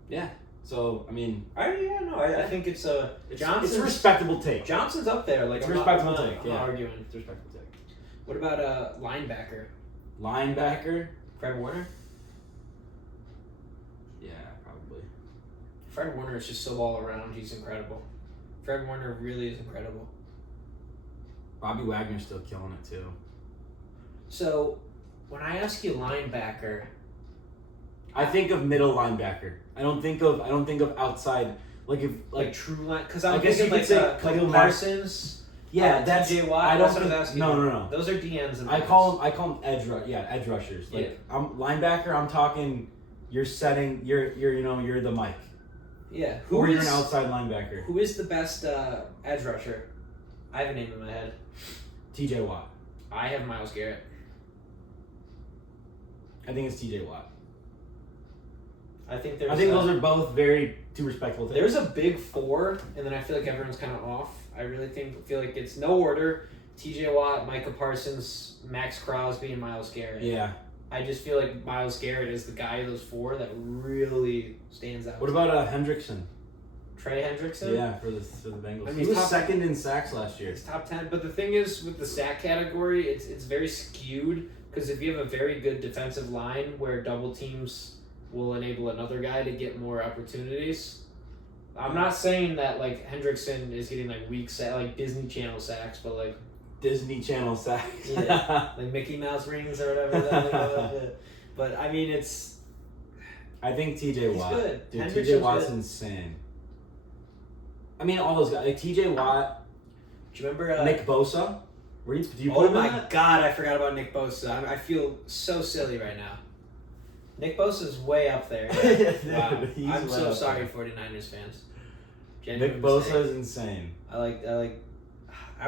Yeah. So, I mean... I think it's a... It's a respectable take. Johnson's up there. Like, it's a respectable take, I'm not arguing. It's a respectable take. What about linebacker? Linebacker? Fred Warner? Yeah, probably. Fred Warner is just so all around. He's incredible. Fred Warner really is incredible. Bobby Wagner's still killing it, too. So, when I ask you linebacker... I think of middle linebacker. I don't think of outside, like true line. Because I'm thinking like Parsons. Yeah, that's TJ Watt. I don't think, asking. No. Those are DNs. And I call them edge rushers. Like I'm linebacker. I'm talking. You're setting. You're the Mike. Yeah. You're an outside linebacker. Who is the best edge rusher? I have a name in my head. TJ Watt. I have Myles Garrett. I think it's TJ Watt. I think those are both two respectable things. There's a big four, and then I feel like everyone's kind of off. I really feel like it's no order. TJ Watt, Micah Parsons, Max Crosby, and Myles Garrett. Yeah. I just feel like Myles Garrett is the guy of those four that really stands out. What about Hendrickson? Trey Hendrickson? Yeah, for the Bengals. I mean, he was second in sacks last year. He's top 10. But the thing is, with the sack category, it's very skewed, because if you have a very good defensive line where double teams will enable another guy to get more opportunities. I'm not saying that like Hendrickson is getting like weak like Disney Channel sacks, but like Disney Channel sacks. Yeah, like Mickey Mouse rings or whatever. But I mean, I think TJ Watt. Good. Dude, TJ Watt's insane. I mean, all those guys like TJ Watt. Do you remember Nick Bosa? Do you put oh him my in that? God, I forgot about Nick Bosa. I feel so silly right now. Nick Bosa's way up there. Wow. I'm so sorry, 49ers fans. Nick Bosa is insane. I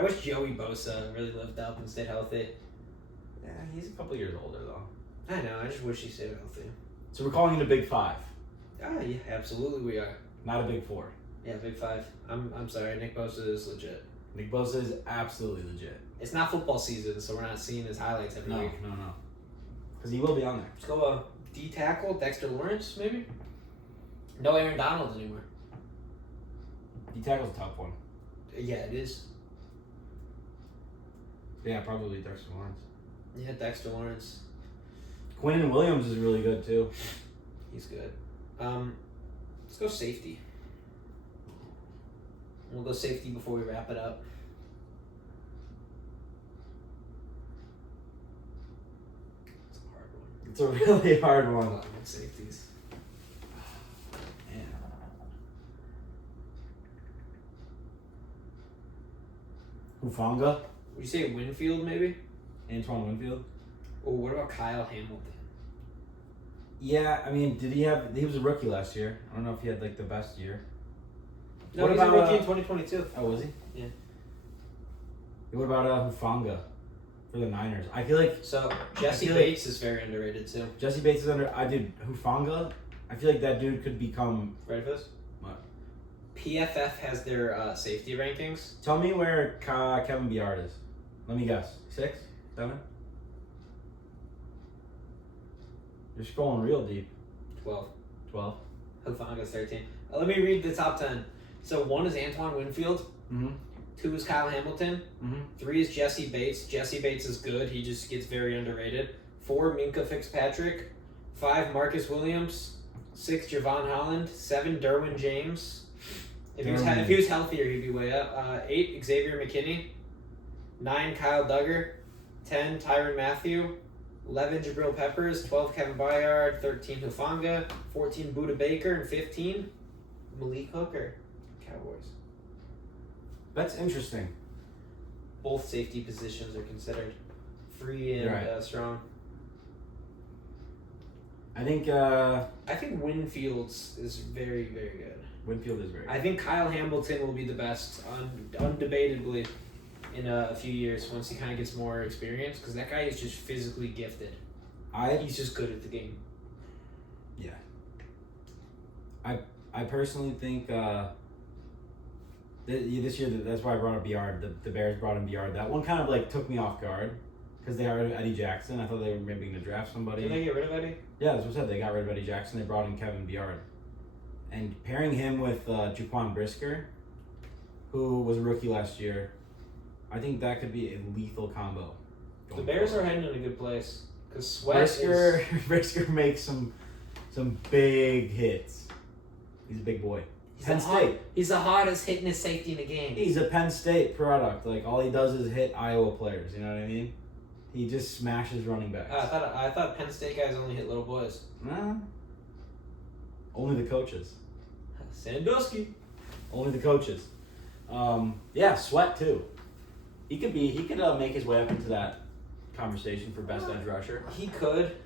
wish Joey Bosa really lived up and stayed healthy. Yeah, he's a couple years older though. I know. I just wish he stayed healthy. So we're calling it a Big Five. Ah, yeah, absolutely we are. Not a Big Four. Yeah, big 5. I'm sorry, Nick Bosa is legit. Nick Bosa is absolutely legit. It's not football season, so we're not seeing his highlights every week. No. Because he will be on there. Let's go D tackle, Dexter Lawrence, maybe? No Aaron Donald anymore. D tackle's a tough one. Yeah, it is. Yeah, probably Dexter Lawrence. Yeah, Dexter Lawrence. Quinnen Williams is really good too. He's good. Let's go safety. We'll go safety before we wrap it up. It's a hard one. It's a really hard A one. lot of good safeties. Man. Hufanga, Would you say Winfield, maybe? Antoine Winfield. Oh, what about Kyle Hamilton? Yeah, I mean, he was a rookie last year. I don't know if he had like the best year. No, What he's about, a rookie in 2022. Oh, was he? Yeah. What about Hufanga for the Niners? I feel like So Jesse I feel like- Bates is very underrated too. Jesse Bates is under. I did Hufanga. I feel like that dude could become. Ready for this? What? PFF has their safety rankings. Tell me where Kevin Byard is. Let me guess. 6, 7. You're scrolling real deep. 12. 12. Hufanga's 13. Let me read the top 10. So 1 is Antoine Winfield. Mm-hmm. 2 is Kyle Hamilton. Mm-hmm. 3 is Jesse Bates. Jesse Bates is good. He just gets very underrated. 4, Minka Fitzpatrick. 5, Marcus Williams. 6, Javon Holland. 7, Derwin James. If he was healthier, he'd be way up. 8, Xavier McKinney. 9, Kyle Duggar. 10, Tyrann Mathieu. 11, Jabril Peppers. 12, Kevin Byard. 13, Hufanga. 14, Budda Baker. And 15, Malik Hooker. Cowboys. That's interesting. Both safety positions are considered free and Right. strong. I think Winfield's is very, very good. Winfield is very good. I think Kyle Hamilton will be the best, undebatably, in a few years once he kind of gets more experience, because that guy is just physically gifted. He's just good at the game. Yeah. I personally think this year, that's why I brought up Byard. The Bears brought in Byard. That one kind of like took me off guard because they hired Eddie Jackson. I thought they were maybe going to draft somebody. Did they get rid of Eddie? Yeah, that's what I said. They got rid of Eddie Jackson. They brought in Kevin Byard. And pairing him with Jaquan Brisker, who was a rookie last year, I think that could be a lethal combo. The Bears are heading in a good place because Sweat Brisker makes some big hits. He's a big boy. Penn State. He's the hardest hitting his safety in the game. He's a Penn State product. Like all he does is hit Iowa players. You know what I mean? He just smashes running backs. I thought Penn State guys only hit little boys. Nah. Only the coaches. Sandusky. Only the coaches. Yeah, Sweat too. He could make his way up into that conversation for best edge rusher. He could.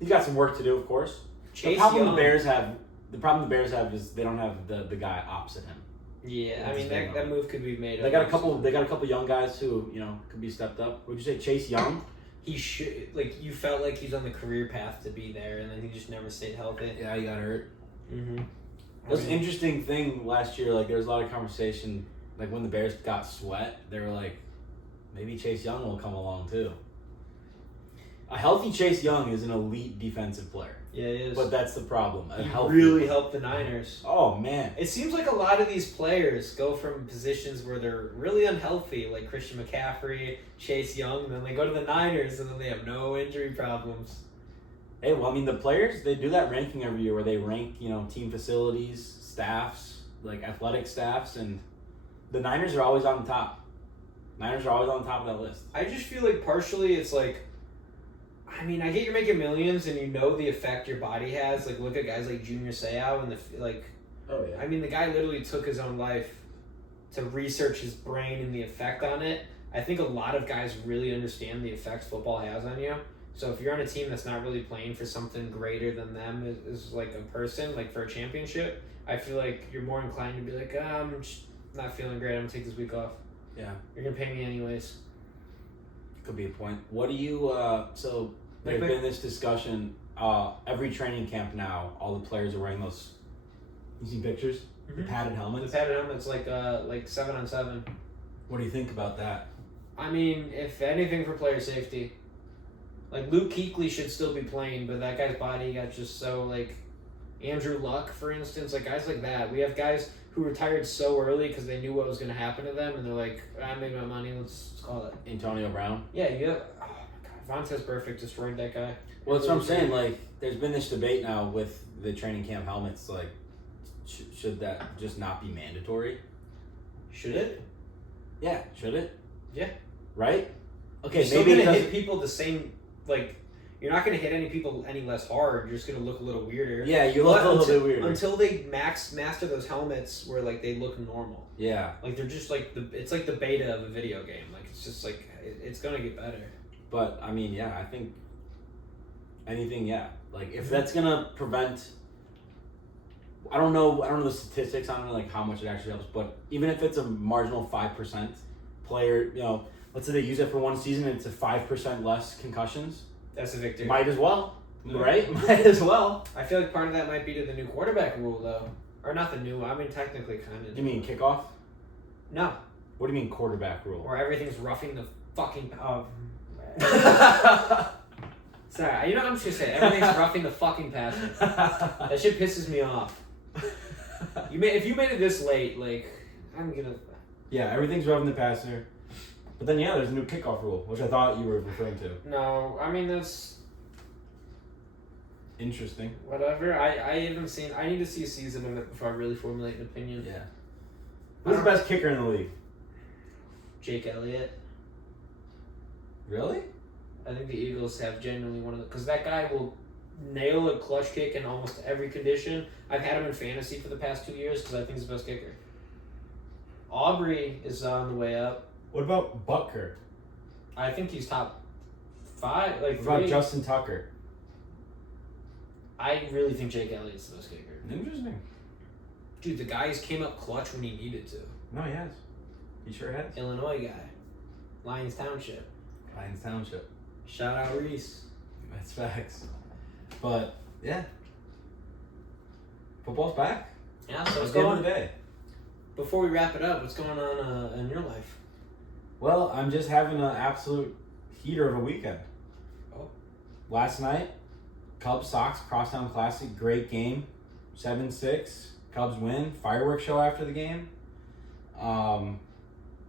He's got some work to do, of course. Chase the problem Young. the Bears have is they don't have the guy opposite him. Yeah, I mean that move could be made. They got a couple young guys who could be stepped up. Would you say Chase Young? He should you felt like he's on the career path to be there, and then he just never stayed healthy. Yeah, he got hurt. Mm-hmm. It was an interesting thing last year. Like there was a lot of conversation. Like when the Bears got Sweat, they were like, maybe Chase Young will come along too. A healthy Chase Young is an elite defensive player. Yeah, he is. But that's the problem. He really helped the Niners. Oh, man. It seems like a lot of these players go from positions where they're really unhealthy, like Christian McCaffrey, Chase Young, and then they go to the Niners, and then they have no injury problems. Hey, well, I mean, the players, they do that ranking every year where they rank, team facilities, staffs, like athletic staffs, and the Niners are always on the top. Niners are always on top of that list. I just feel like partially it's like, I mean, I get you're making millions and you know the effect your body has. Like, look at guys like Junior Seau and Oh, yeah. I mean, the guy literally took his own life to research his brain and the effect on it. I think a lot of guys really understand the effects football has on you. So if you're on a team that's not really playing for something greater than them is like a person, like for a championship, I feel like you're more inclined to be like, I'm just not feeling great. I'm going to take this week off. Yeah. You're going to pay me anyways. Could be a point. What do you, so there's been this discussion, every training camp now, all the players are wearing those, you seen pictures? The padded The helmets. padded helmet's like 7-on-7. What do you think about that? I mean, if anything for player safety. Like, Luke Kuechly should still be playing, but that guy's body got just so, like... Andrew Luck, for instance, like, guys like that. We have guys who retired so early because they knew what was going to happen to them, and they're like, I made my money, let's call it. Antonio Brown? Yeah, you have... Oh, my God. Vontaze Perfect destroyed that guy. Well, that's what I'm saying. Like, there's been this debate now with the training camp helmets. Like, should that just not be mandatory? Should it? Yeah, should it? Yeah. Right? Okay, You're still maybe going to hit people the same... Like, you're not going to hit any people any less hard. You're just going to look a little weirder. Yeah, you look a little bit weirder. Until they master those helmets where, like, they look normal. Yeah. Like, they're just, like, it's like the beta of a video game. Like, it's just, like, it's going to get better. But, I mean, yeah, I think anything, yeah. Like, if that's going to prevent... I don't know the statistics. I don't know, like, how much it actually helps. But even if it's a marginal 5% player, you know, let's say they use it for one season and it's a 5% less concussions. That's a victory. Might as well, right? Might as well. I feel like part of that might be to the new quarterback rule, though. Or not the new, I mean, technically kind of. You mean kickoff? No. What do you mean quarterback rule? Or everything's roughing the fucking... Sorry, you know what I'm just going to say? Everything's roughing the fucking passer. That shit pisses me off. If you made it this late, like, I'm going to... Yeah, everything's roughing the passer. But then, yeah, there's a new kickoff rule, which I thought you were referring to. No, I mean, that's... Interesting. Whatever. I haven't seen... I need to see a season of it before I really formulate an opinion. Yeah. Who's the best kicker in the league? Jake Elliott. Really? I think the Eagles have genuinely one of the... Because that guy will nail a clutch kick in almost every condition. I've had him in fantasy for the past 2 years because I think he's the best kicker. Aubrey is on the way up. What about Butker? I think he's top 5. Like, what about 3. Justin Tucker? I really think Jake Elliott's the best kicker. Interesting. Dude, the guys came up clutch when he needed to. No, he has. He sure has. Illinois guy. Lions Township. Lions Township. Shout out Reese. That's facts. But, yeah. Football's back. Yeah, so what's Game going of the day. Before we wrap it up, what's going on in your life? Well, I'm just having an absolute heater of a weekend. Oh. Last night, Cubs Sox Crosstown Classic, great game, 7-6. Cubs win. Fireworks show after the game.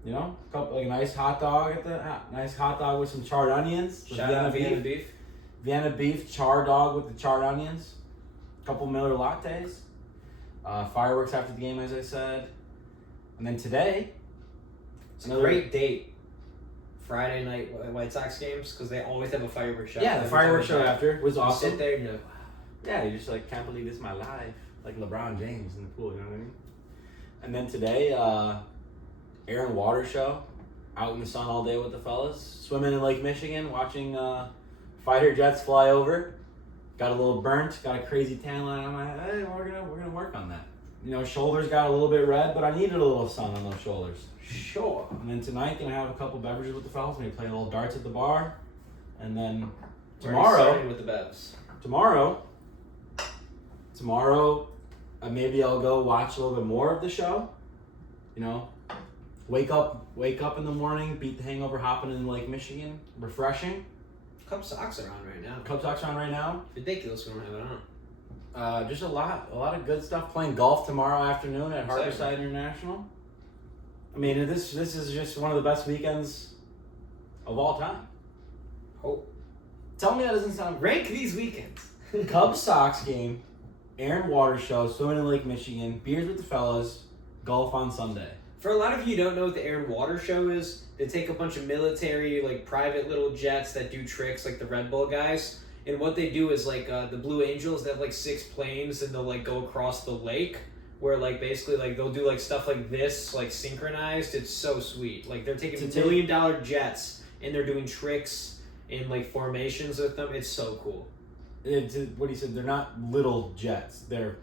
You know, a nice hot dog with some charred onions. Shout out Vienna beef. Vienna beef char dog with the charred onions. Couple Miller lattes. Fireworks after the game, as I said. And then today, it's a great date. Friday night White Sox games because they always have a fireworks show. Yeah, the fireworks show after was awesome. You sit there and you're like, wow. Yeah, you're just like, can't believe this is my life. Like LeBron James in the pool, you know what I mean? And then today, Aaron Water show, out in the sun all day with the fellas, swimming in Lake Michigan, watching fighter jets fly over. Got a little burnt, got a crazy tan line on my head. Hey, we're gonna work on that. You know, shoulders got a little bit red, but I needed a little sun on those shoulders. Sure. And then tonight, gonna have a couple beverages with the fellas. Maybe play a little darts at the bar. And then tomorrow, with the bevs. Tomorrow, maybe I'll go watch a little bit more of the show. You know, wake up in the morning, beat the hangover, hopping in Lake Michigan, refreshing. Cubs Sox are on right now. Cubs Sox are on right now. Ridiculous we don't have it on. Just a lot of good stuff. Playing golf tomorrow afternoon at Harborside International. I mean, this is just one of the best weekends of all time. Oh. Tell me that doesn't sound... Rank these weekends. Cubs Sox game, Aaron Waters show, swimming in Lake Michigan, beers with the fellas, golf on Sunday. For a lot of you who don't know what the Aaron Waters show is, they take a bunch of military, like, private little jets that do tricks, like the Red Bull guys. And what they do is, like, the Blue Angels, they have, like, 6 planes, and they'll, like, go across the lake, where, like, basically, like, they'll do, like, stuff like this, like, synchronized. It's so sweet. Like, they're taking $1 million jets, and they're doing tricks in, like, formations with them. It's so cool. What he said, they're not little jets. They're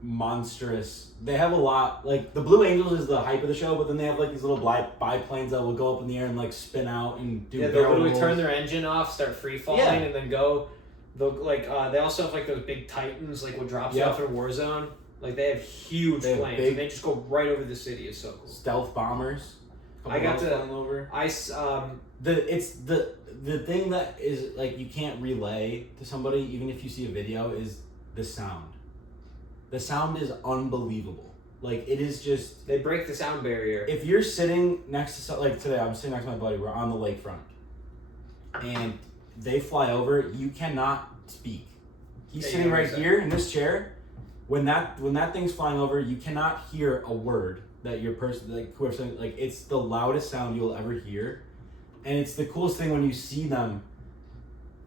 monstrous. They have a lot, like, the Blue Angels is the hype of the show, but then they have, like, these little biplanes that will go up in the air and, like, spin out and do they'll literally turn their engine off, start free falling, and then go. They'll, like, they also have, like, those big Titans, like, what drops you off in Warzone. Like they have huge They have planes, big- and they just go right over the city. It's so cool. Stealth bombers. I got to- flying over. The thing that is like you can't relay to somebody even if you see a video is the sound. The sound is unbelievable. Like it is just They break the sound barrier. if you're sitting next to like today I'm sitting next to my buddy, we're on the lakefront. And they fly over, you cannot speak. He's Yeah, sitting right 100%. here in this chair. When that thing's flying over, you cannot hear a word that your person like whoever's saying, like it's the loudest sound you'll ever hear. And it's the coolest thing when you see them,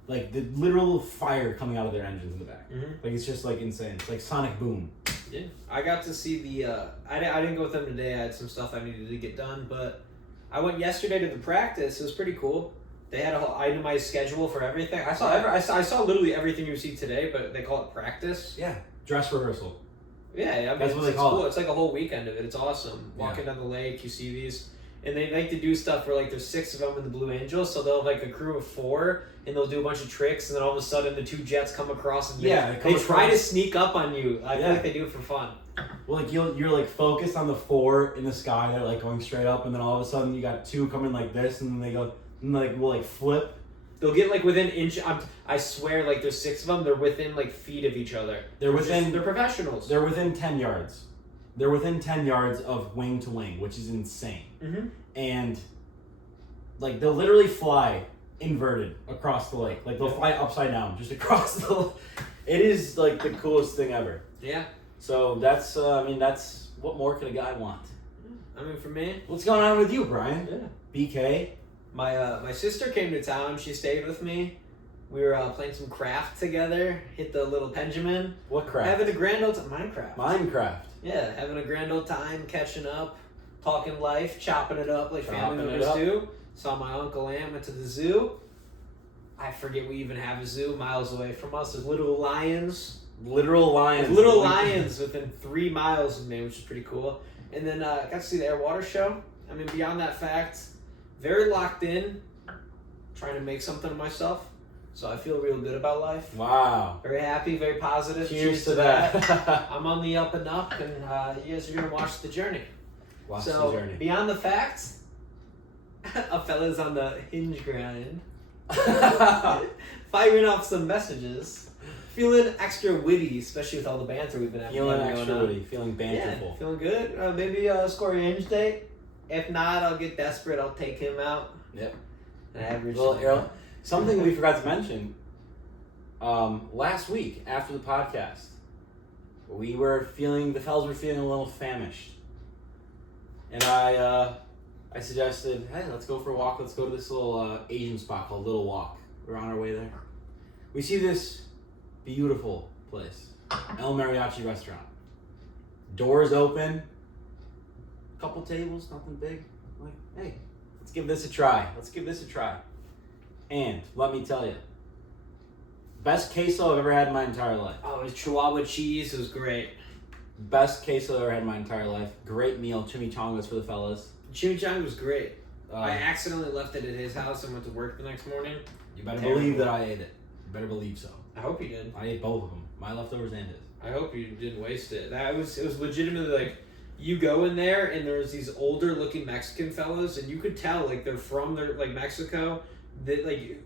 like the literal fire coming out of their engines in the back. Mm-hmm. Like it's just like insane. It's like sonic boom. Yeah, I got to see the. I didn't go with them today. I had some stuff I needed to get done, but I went yesterday to the practice. It was pretty cool. They had a whole itemized schedule for everything. I saw literally everything you see today, but they call it practice. Yeah. Dress rehearsal. Yeah, I mean, That's what they call cool. it. It's like a whole weekend of it. It's awesome. Walking down the lake, you see these. And they like to do stuff where like there's 6 of them in the Blue Angels, so they'll have like a crew of 4, and they'll do a bunch of tricks, and then all of a sudden the 2 jets come across, and they try to sneak up on you. I feel like they do it for fun. Well, like you're like focused on the 4 in the sky, they're like going straight up, and then all of a sudden you got 2 coming like this, and then they go and like will like flip. They'll get like within inch. I swear, like there's 6 of them. They're within like feet of each other. They're professionals. They're within 10 yards. They're within 10 yards of wing to wing, which is insane. Mm-hmm. And like they'll literally fly inverted across the lake. Like they'll fly upside down just across the. It is like the coolest thing ever. Yeah. So that's that's what more could a guy want? I mean, for me, What's going on with you, Brian? Yeah. BK. My sister came to town. She stayed with me. We were playing some craft together. Hit the little Benjamin. What craft? Having a grand old time. Minecraft. Yeah, having a grand old time, catching up, talking life, chopping it up like family Chopping it members up. do. Saw my Uncle Am, went to the zoo. I forget we even have a zoo miles away from us. There's little lions. Literal lions. Little lions within 3 miles of me, which is pretty cool. And then got to see the Air Water Show. I mean, beyond that fact, very locked in, trying to make something of myself. So I feel real good about life. Wow. Very happy, very positive. Cheers to that. I'm on the up and up, and you guys are going to watch the journey. Watch So, the journey. beyond the facts, a fella's on the hinge grind. Firing off some messages. Feeling extra witty, especially with all the banter we've been having. Feeling going extra on. witty. Feeling banterful. Yeah, feeling good. Maybe score a hinge date. If not, I'll get desperate. I'll take him out. Yep. An average. Well, Errol, something we forgot to mention. Last week after the podcast, the fellas were feeling a little famished, and I suggested, hey, let's go for a walk. Let's go to this little Asian spot called Little Walk. We're on our way there. We see this beautiful place, El Mariachi Restaurant. Doors open. Couple tables, nothing big. I'm like, hey, let's give this a try. And let me tell you, best queso I've ever had in my entire life. Oh, it was Chihuahua cheese. It was great. Best queso I've ever had in my entire life. Great meal, chimichangas for the fellas. Chimichanga was great. I accidentally left it at his house and went to work the next morning. You better Terrible. believe that I ate it. You better believe so. I hope you did. I ate both of them. My leftovers and his. I hope you didn't waste it. It was legitimately like, you go in there and there's these older looking Mexican fellas and you could tell like they're from Mexico. That like,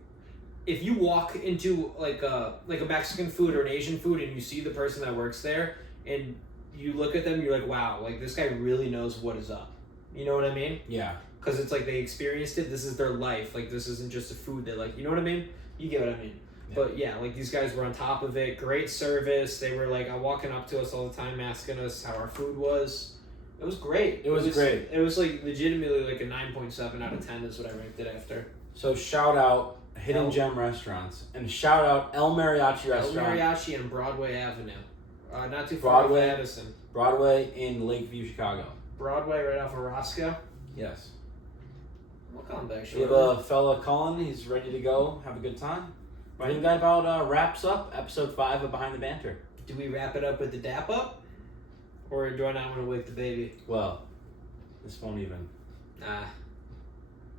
if you walk into like a Mexican food or an Asian food and you see the person that works there and you look at them, you're like, wow, like this guy really knows what is up. You know what I mean? Yeah. Because it's like they experienced it. This is their life. Like this isn't just a food that like, you know what I mean? You get what I mean? Yeah. But yeah, like these guys were on top of it. Great service. They were like walking up to us all the time, asking us how our food was. It was great. It was great. It was like legitimately like a 9.7 out of 10 is what I ranked it after. So shout out Hidden Gem Restaurants and shout out El Mariachi Restaurant. El Mariachi on Broadway Avenue. Not too far from Madison. Broadway in Lakeview, Chicago. Broadway right off of Roscoe. Yes. We'll come back. We have a fella calling. He's ready to go. Have a good time. I think that about wraps up episode 5 of Behind the Banter. Do we wrap it up with the dap up? Or do I not want to wake the baby? Well, this won't even. Nah.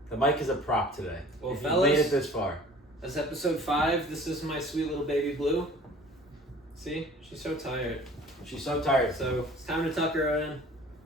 The mic is a prop today. Well, if fellas, you made it this far. That's episode 5. This is my sweet little baby Blue. See, she's so tired. She's so tired. So it's time to tuck her in.